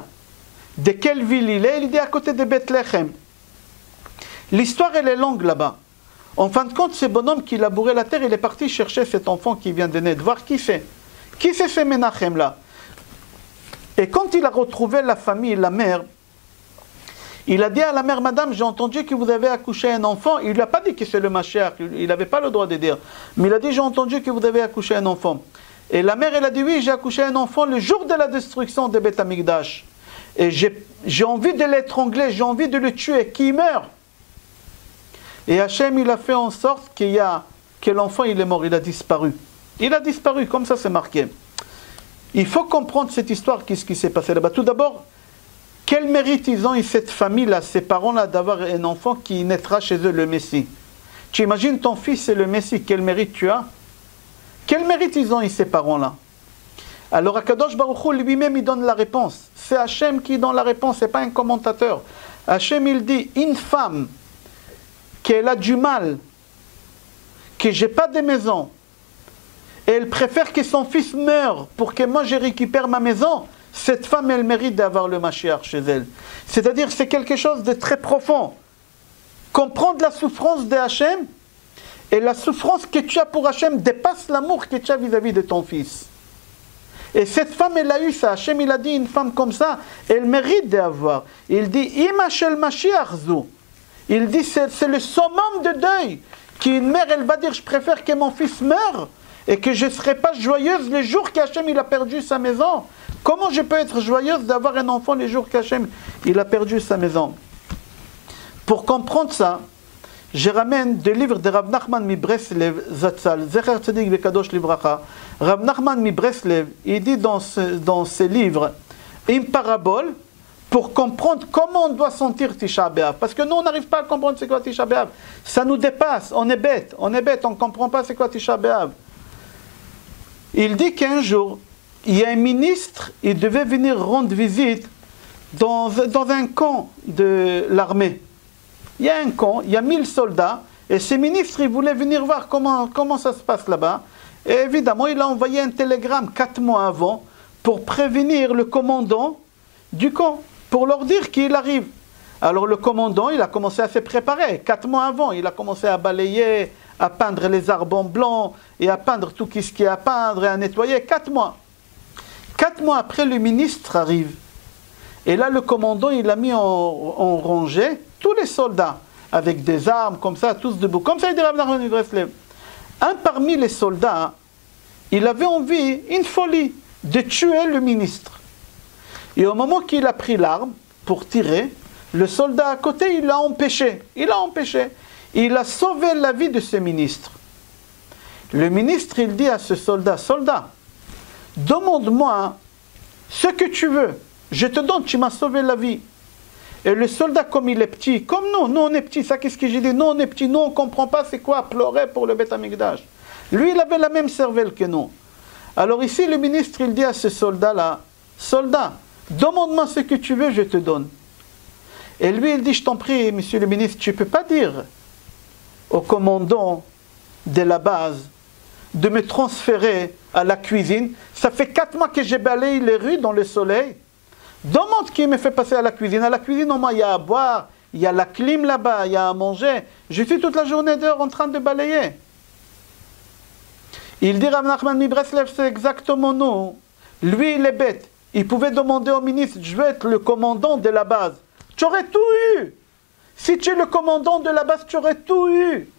De quelle ville il est? Il dit, à côté de Bethléem. L'histoire, elle est longue là-bas. En fin de compte, ce bonhomme qui labourait la terre, il est parti chercher cet enfant qui vient de naître, voir qui c'est. Qui c'est ce Menachem là? Et quand il a retrouvé la famille, la mère, il a dit à la mère, madame, j'ai entendu que vous avez accouché un enfant. Il ne lui a pas dit que c'est le Mashiach, il n'avait pas le droit de dire. Mais il a dit, j'ai entendu que vous avez accouché un enfant. Et la mère, elle a dit, oui, j'ai accouché un enfant le jour de la destruction de Beth Amikdash. Et j'ai envie de l'étrangler, j'ai envie de le tuer, qu'il meurt. Et Hachem, il a fait en sorte que l'enfant, il est mort, il a disparu. Il a disparu, comme ça c'est marqué. Il faut comprendre cette histoire, qu'est-ce qui s'est passé là-bas. Tout d'abord, quel mérite ils ont, cette famille-là, ces parents-là, d'avoir un enfant qui naîtra chez eux, le Messie. Tu imagines ton fils, c'est le Messie, quel mérite tu as? Quel mérite ils ont, ces parents-là? Alors Akadosh Baruch Hu lui-même, il donne la réponse. C'est Hachem qui donne la réponse, ce n'est pas un commentateur. Hachem, il dit, une femme, qu'elle a du mal, que j'ai pas de maison, et elle préfère que son fils meure pour que moi je récupère ma maison, cette femme, elle mérite d'avoir le Mashiach chez elle. C'est-à-dire, c'est quelque chose de très profond. Comprendre la souffrance de Hachem, et la souffrance que tu as pour Hachem dépasse l'amour que tu as vis-à-vis de ton fils. Et cette femme, elle a eu ça. Hachem, il a dit, une femme comme ça, elle mérite d'avoir. Il dit, Ima shel Mashiach zu. Il dit, c'est le summum de deuil. Qu'une mère, elle va dire, je préfère que mon fils meure et que je ne serai pas joyeuse les jours qu'Hachem, il a perdu sa maison. Comment je peux être joyeuse d'avoir un enfant les jours qu'Hachem, il a perdu sa maison? Pour comprendre ça, je ramène des livres de Rav Nachman mi Breslev Zatzal, Zecher Tzadik Vekadosh Livracha. Rav Nachman mi Breslev, il dit dans ses livres une parabole pour comprendre comment on doit sentir Tisha B'Av. Parce que nous, on n'arrive pas à comprendre c'est quoi Tisha B'Av. Ça nous dépasse, on est bête, on ne comprend pas c'est quoi Tisha B'Av. Il dit qu'un jour, il y a un ministre, il devait venir rendre visite dans un camp de l'armée. Il y a un camp, il y a 1000 soldats, et ce ministre, il voulait venir voir comment ça se passe là-bas. Et évidemment, il a envoyé un télégramme 4 mois avant pour prévenir le commandant du camp, pour leur dire qu'il arrive. Alors le commandant, il a commencé à se préparer. 4 mois avant, il a commencé à balayer, à peindre les arbres blancs, et à peindre tout ce qu'il y a à peindre, et à nettoyer. 4 mois. 4 mois après, le ministre arrive. Et là, le commandant, il a mis en rangée tous les soldats, avec des armes, comme ça, tous debout. Comme ça, il dit Rav Nachman mi Breslev. Un parmi les soldats, il avait envie, une folie, de tuer le ministre. Et au moment qu'il a pris l'arme pour tirer, le soldat à côté, il l'a empêché. Il l'a empêché. Il a sauvé la vie de ce ministre. Le ministre, il dit à ce soldat, soldat, demande-moi ce que tu veux. Je te donne, tu m'as sauvé la vie. Et le soldat, comme il est petit, comme nous on est petits, ça qu'est-ce que j'ai dit? Nous on est petits, nous on ne comprend pas c'est quoi pleurer pour le Beth Amikdash. Lui, il avait la même cervelle que nous. Alors ici, le ministre, il dit à ce soldat-là, soldat, demande-moi ce que tu veux, je te donne. Et lui, il dit, je t'en prie, monsieur le ministre, tu ne peux pas dire au commandant de la base de me transférer à la cuisine. Ça fait 4 mois que j'ai balayé les rues dans le soleil. Demande qui me fait passer à la cuisine. À la cuisine, au moins, il y a à boire, il y a la clim là-bas, il y a à manger. Je suis toute la journée dehors en train de balayer. Il dit, Rav Nachman mi Breslev, c'est exactement nous. Lui, il est bête. Il pouvait demander au ministre, je veux être le commandant de la base. Tu aurais tout eu. Si tu es le commandant de la base, tu aurais tout eu.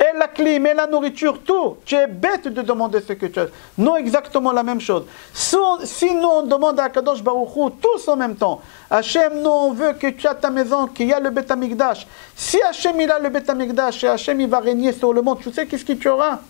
Et la clim, et la nourriture, tout. Tu es bête de demander ce que tu as. Non, exactement la même chose. Si nous, on demande à Kadosh Baruch Hu, tous en même temps, Hachem, nous, on veut que tu aies ta maison, qu'il y a le Beth Amikdash. Si Hachem, il a le Beth Amikdash, et Hachem, il va régner sur le monde, tu sais qu'est-ce que tu auras?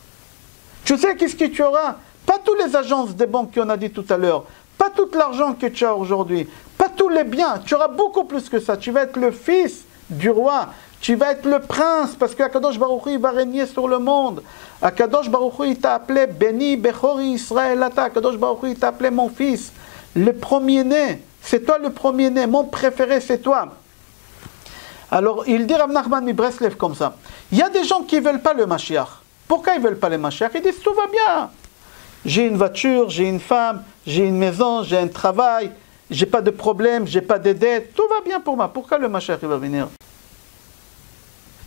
Tu sais qu'est-ce que tu auras? Pas toutes les agences des banques qu'on a dit tout à l'heure. Pas tout l'argent que tu as aujourd'hui. Pas tous les biens. Tu auras beaucoup plus que ça. Tu vas être le fils du roi. Tu vas être le prince, parce qu'Akadosh Baruch Hu, il va régner sur le monde. Akadosh Baruch Hu, il t'a appelé Béni Bechori Israël Ata. Akadosh Baruch Hu, il t'a appelé mon fils, le premier-né. C'est toi le premier-né, mon préféré, c'est toi. Alors, il dit Rav Nachman mi Breslev comme ça. Il y a des gens qui ne veulent pas le Mashiach. Pourquoi ils ne veulent pas le Mashiach? Ils disent tout va bien. J'ai une voiture, j'ai une femme, j'ai une maison, j'ai un travail, j'ai pas de problème, j'ai pas de dettes. Tout va bien pour moi. Pourquoi le Mashiach il va venir?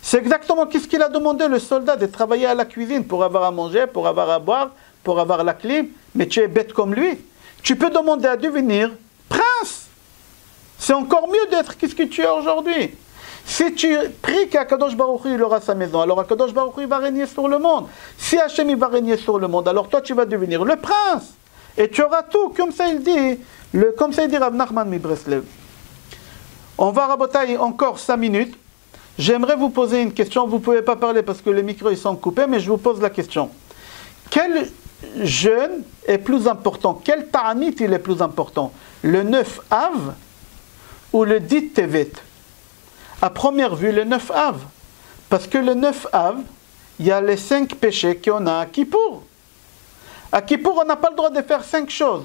C'est exactement ce qu'il a demandé le soldat, de travailler à la cuisine pour avoir à manger, pour avoir à boire, pour avoir la clim. Mais tu es bête comme lui. Tu peux demander à devenir prince. C'est encore mieux d'être ce que tu es aujourd'hui. Si tu pries qu'Akadosh Baruch Hu il aura sa maison, alors Akadosh Baruch Hu il va régner sur le monde. Si Hachem il va régner sur le monde, alors toi tu vas devenir le prince. Et tu auras tout, comme ça il dit, comme ça il dit Rav Nachman mi Breslev. On va raboter encore 5 minutes. j'aimerais vous poser une question. Vous ne pouvez pas parler parce que les micros ils sont coupés, mais je vous pose la question. Quel jeûne est plus important? Quel ta'anit il est plus important? Le 9 Av ou le 10 Tevet? À première vue, le 9 Av. Parce que le 9 Av, il y a les 5 péchés qu'on a à Kippour. À Kippour, on n'a pas le droit de faire 5 choses.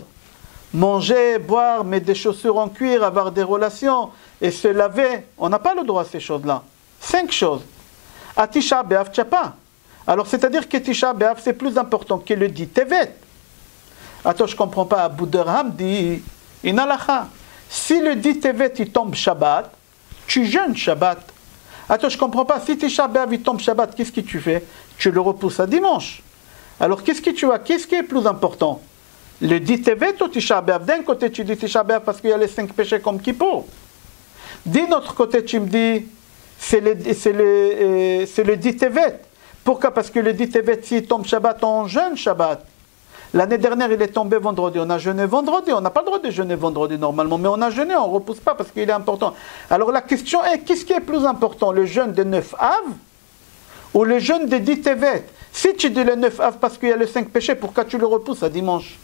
Manger, boire, mettre des chaussures en cuir, avoir des relations et se laver. On n'a pas le droit à ces choses-là. 5 choses. À Tisha B'Av, tu n'as pas. Alors, c'est-à-dire que Tisha B'Av, c'est plus important que le dit Tevet. Attends, je ne comprends pas. Abu Derham dit, Inalacha. Si le dit Tevet, il tombe Shabbat, tu jeûnes Shabbat. Attends, je ne comprends pas. Si Tisha B'Av, il tombe Shabbat, qu'est-ce que tu fais? Tu le repousses à dimanche. Alors, qu'est-ce que tu as? Qu'est-ce qui est plus important? Le dit Tevet ou Tisha B'Av? D'un côté, tu dis Tisha B'Av parce qu'il y a les 5 péchés comme Kippour. D'un autre côté, tu me dis, c'est le dit Tevet. Pourquoi? Parce que le dit Tevet, s'il tombe Shabbat, on jeûne Shabbat. L'année dernière, il est tombé vendredi. On a jeûné vendredi. On n'a pas le droit de jeûner vendredi normalement, mais on a jeûné, on ne repousse pas parce qu'il est important. Alors la question est, qu'est-ce qui est plus important? Le jeûne de 9 Av ou le jeûne de 10 Tevet? Si tu dis le 9 Av parce qu'il y a les 5 péchés, pourquoi tu le repousses à dimanche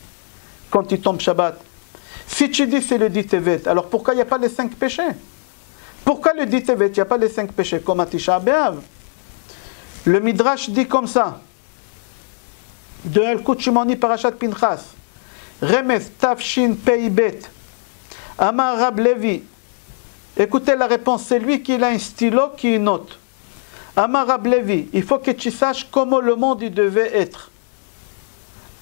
quand il tombe Shabbat? Si tu dis c'est le 10 Tevet, alors pourquoi il n'y a pas les 5 péchés? Pourquoi le 10 Tevet, il n'y a pas les 5 péchés comme à Tisha B'Av? Le Midrash dit comme ça, de Elkut Shimoni Parashat Pinchas, Remez Tafshin Peibet, Amar Rab Levi. Écoutez la réponse, c'est lui qui a un stylo qui note. Amar Rab Levi, il faut que tu saches comment le monde il devait être.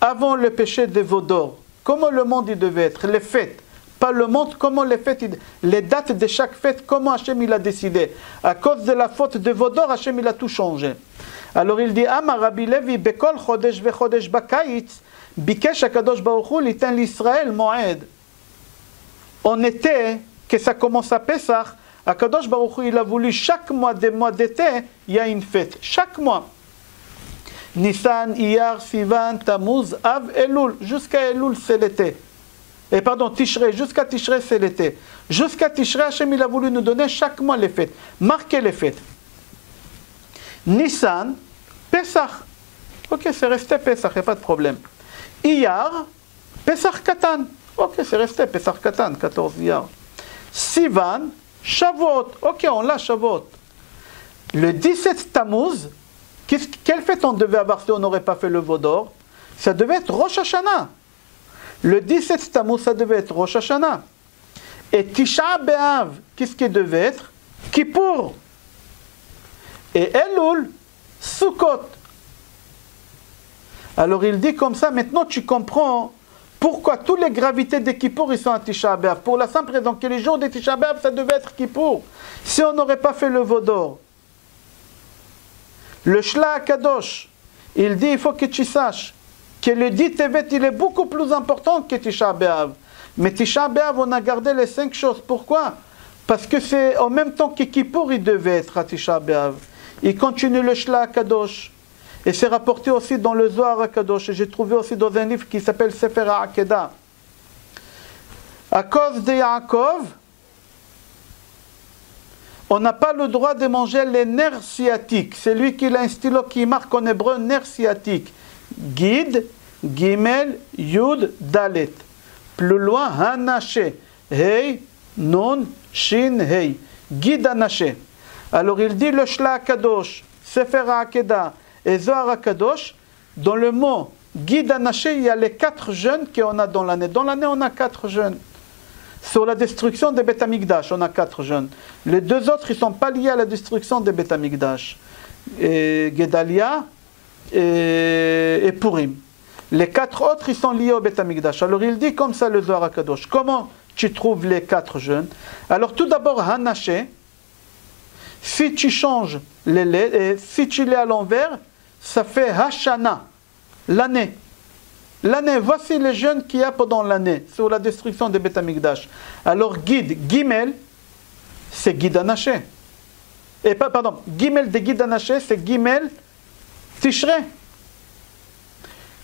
Avant le péché de Vaudor, comment le monde il devait être, les fêtes. Pas le monde, comment les fêtes, les dates de chaque fête, comment Hachem il a décidé. À cause de la faute de Vaudor, Hachem il a tout changé. Alors il dit, Amar Rabbi Levi, Bekol Chodesh Vechodesh Bakaitz, Bikesh HaKadosh Baruch Hu, Litan l'Israël Moed. On était, que ça commence à Pessah, HaKadosh Baruch Hu, il a voulu chaque mois des mois d'été, il y a une fête. Chaque mois. Nissan, Iyar, Sivan, Tammuz, Av, Elul. Jusqu'à Elul, c'est l'été. Et pardon, Tishrei, jusqu'à Tishrei, c'est l'été. Jusqu'à Tishrei, Hachem, il a voulu nous donner chaque mois les fêtes. Marquer les fêtes. Nissan, Pesach. Ok, c'est resté Pesach, il n'y a pas de problème. Iyar, Pesach Katan. Ok, c'est resté Pesach Katan, 14 Iyar. Sivan, Shavuot. Ok, on l'a Shavuot. Le 17 Tammuz, quelle fête on devait avoir si on n'aurait pas fait le Vaudor? Ça devait être Rosh Hashanah. Le 17 Tammuz, ça devait être Rosh Hashanah. Et Tisha B'Av, qu'est-ce qui devait être? Kippour. Et Elul, Sukkot. Alors il dit comme ça, maintenant tu comprends pourquoi toutes les gravités de Kippour ils sont à Tisha B'Av. Pour la simple raison que les jours de Tisha B'Av, ça devait être Kippour. Si on n'aurait pas fait le Vaudor. Le Shla Kadosh, il dit, il faut que tu saches que le dit Tevet, il est beaucoup plus important que Tisha B'Av. Mais Tisha B'Av, on a gardé les 5 choses. Pourquoi? Parce que c'est en même temps que Kippour, il devait être à Tisha B'Av. Il continue le Shla Kadosh. Et c'est rapporté aussi dans le Zohar Kadosh. Et j'ai trouvé aussi dans un livre qui s'appelle Sefer HaAkedah. À cause de Yaakov, on n'a pas le droit de manger les nerfs sciatiques. C'est lui qui a un stylo qui marque en hébreu nerfs sciatiques. Gid, Gimel, Yud, Dalet. Plus loin, Hanaché. Hey, Nun, Shin, Hey. Gid Hanaché. Alors il dit le Shla Kadosh, Sefer HaAkedah et Zohar Kadosh. Dans le mot Gid Hanaché, il y a les 4 jeûnes qu'on a dans l'année. Dans l'année, on a 4 jeûnes. Sur la destruction des Beth Amikdash, on a 4 jeûnes. Les 2 autres, ils ne sont pas liés à la destruction des Beth Amikdash. Gedalia et Purim. Les 4 autres, ils sont liés au Beth Amikdash. Alors il dit comme ça le Zohar HaKadosh. Comment tu trouves les 4 jeûnes? Alors tout d'abord, Hanaché. Si tu changes les lettres, et si tu l'es à l'envers, ça fait Hashana, l'année. L'année, voici les jeûnes qu'il y a pendant l'année, sur la destruction des Beth Amikdash. Alors, Gid, Gimel, c'est Gid Hanaché. Pardon, Gimel de Gid Hanaché, c'est Gimel Tishrei.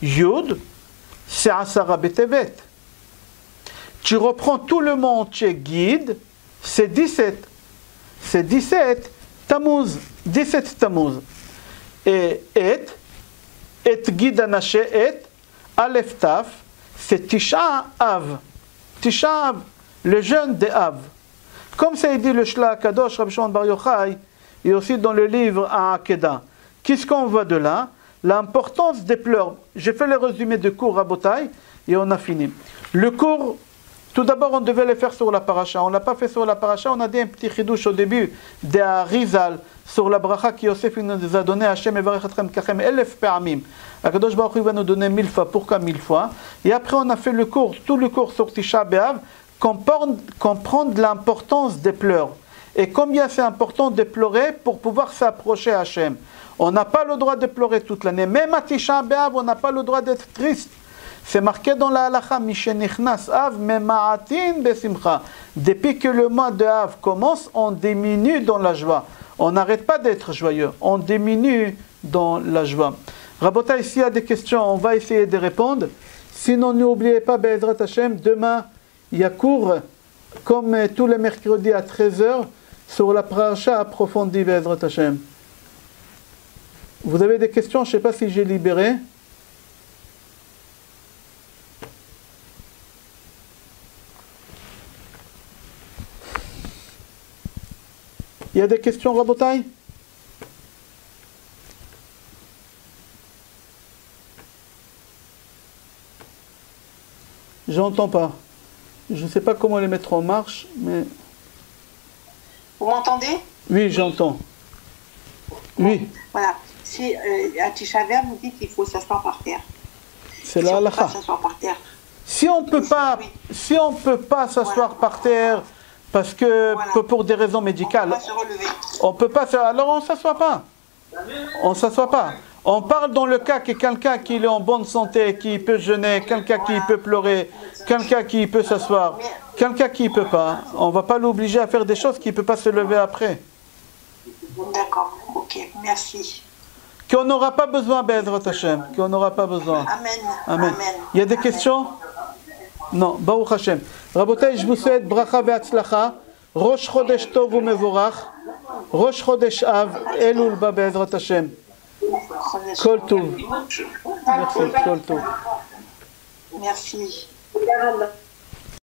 Yud, c'est Asara Betevet. Tu reprends tout le monde chez Gid, c'est 17. C'est 17, Tammuz, 17 Tammuz. Et Gid Anaché, Aleph Taf, c'est Tisha Av. Tisha Av, le jeûne des Av. Comme ça est dit le Shla Kadosh, Rabbi Shimon Bar Yochai, et aussi dans le livre à Akedah. Qu'est-ce qu'on voit de là? L'importance des pleurs. J'ai fait le résumé de cours à Botaï et on a fini. Le cours, tout d'abord, on devait le faire sur la paracha. On ne l'a pas fait sur la paracha. On a dit un petit chidouche au début de Rizal sur la bracha qui Yosef nous a donné. Hashem evarech atrem kachem elef pe'amim. Akadosh Baruch Hu va nous donner 1000 fois. Pourquoi 1000 fois? Et après, on a fait le cours, tout le cours sur Tisha B'Av, comprendre l'importance des pleurs. Et combien c'est important de pleurer pour pouvoir s'approcher à Hashem. On n'a pas le droit de pleurer toute l'année. Même à Tisha B'Av, on n'a pas le droit d'être triste. C'est marqué dans la halakha, Mishenichnas Av mema'atin besimcha. Depuis que le mois de Av commence, on diminue dans la joie. On n'arrête pas d'être joyeux, on diminue dans la joie. Rabotai, s'il y a des questions, on va essayer de répondre. Sinon, n'oubliez pas, Be'ezrat Hashem, demain, il y a cours, comme tous les mercredis à 13h, sur la paracha approfondie, Be'ezrat Hashem. Vous avez des questions? Je ne sais pas si j'ai libéré. Il y a des questions, Rabotai? J'entends pas. Je ne sais pas comment les mettre en marche, mais... Vous m'entendez? Oui, j'entends. Oui. Voilà. Si à Tisha B'Av, vous dites qu'il faut s'asseoir par terre. C'est la halakha. S'asseoir par terre. Si on peut pas, si on peut pas s'asseoir par terre, parce que pour des raisons médicales, on peut pas. Alors on s'assoit pas. On s'assoit pas. On parle dans le cas que quelqu'un qui est en bonne santé, qui peut jeûner, quelqu'un qui peut pleurer, quelqu'un qui peut s'asseoir, quelqu'un qui peut pas. On va pas l'obliger à faire des choses qu'il peut pas se lever après. D'accord. Ok. Merci. Qu'on n'aura pas besoin, Be'ezrat Hashem. Qu'on n'aura pas besoin. Amen. Amen. Amen. Il y a des questions? Non. Baruch Hashem. Rabotai, je vous souhaite bracha ve'atzlacha. Rosh Chodesh Tov u'Mevorach. Rosh Chodesh Av. Elul ba Be'ezrat Hashem. Kol Tov. Merci. Kol Tov. Merci.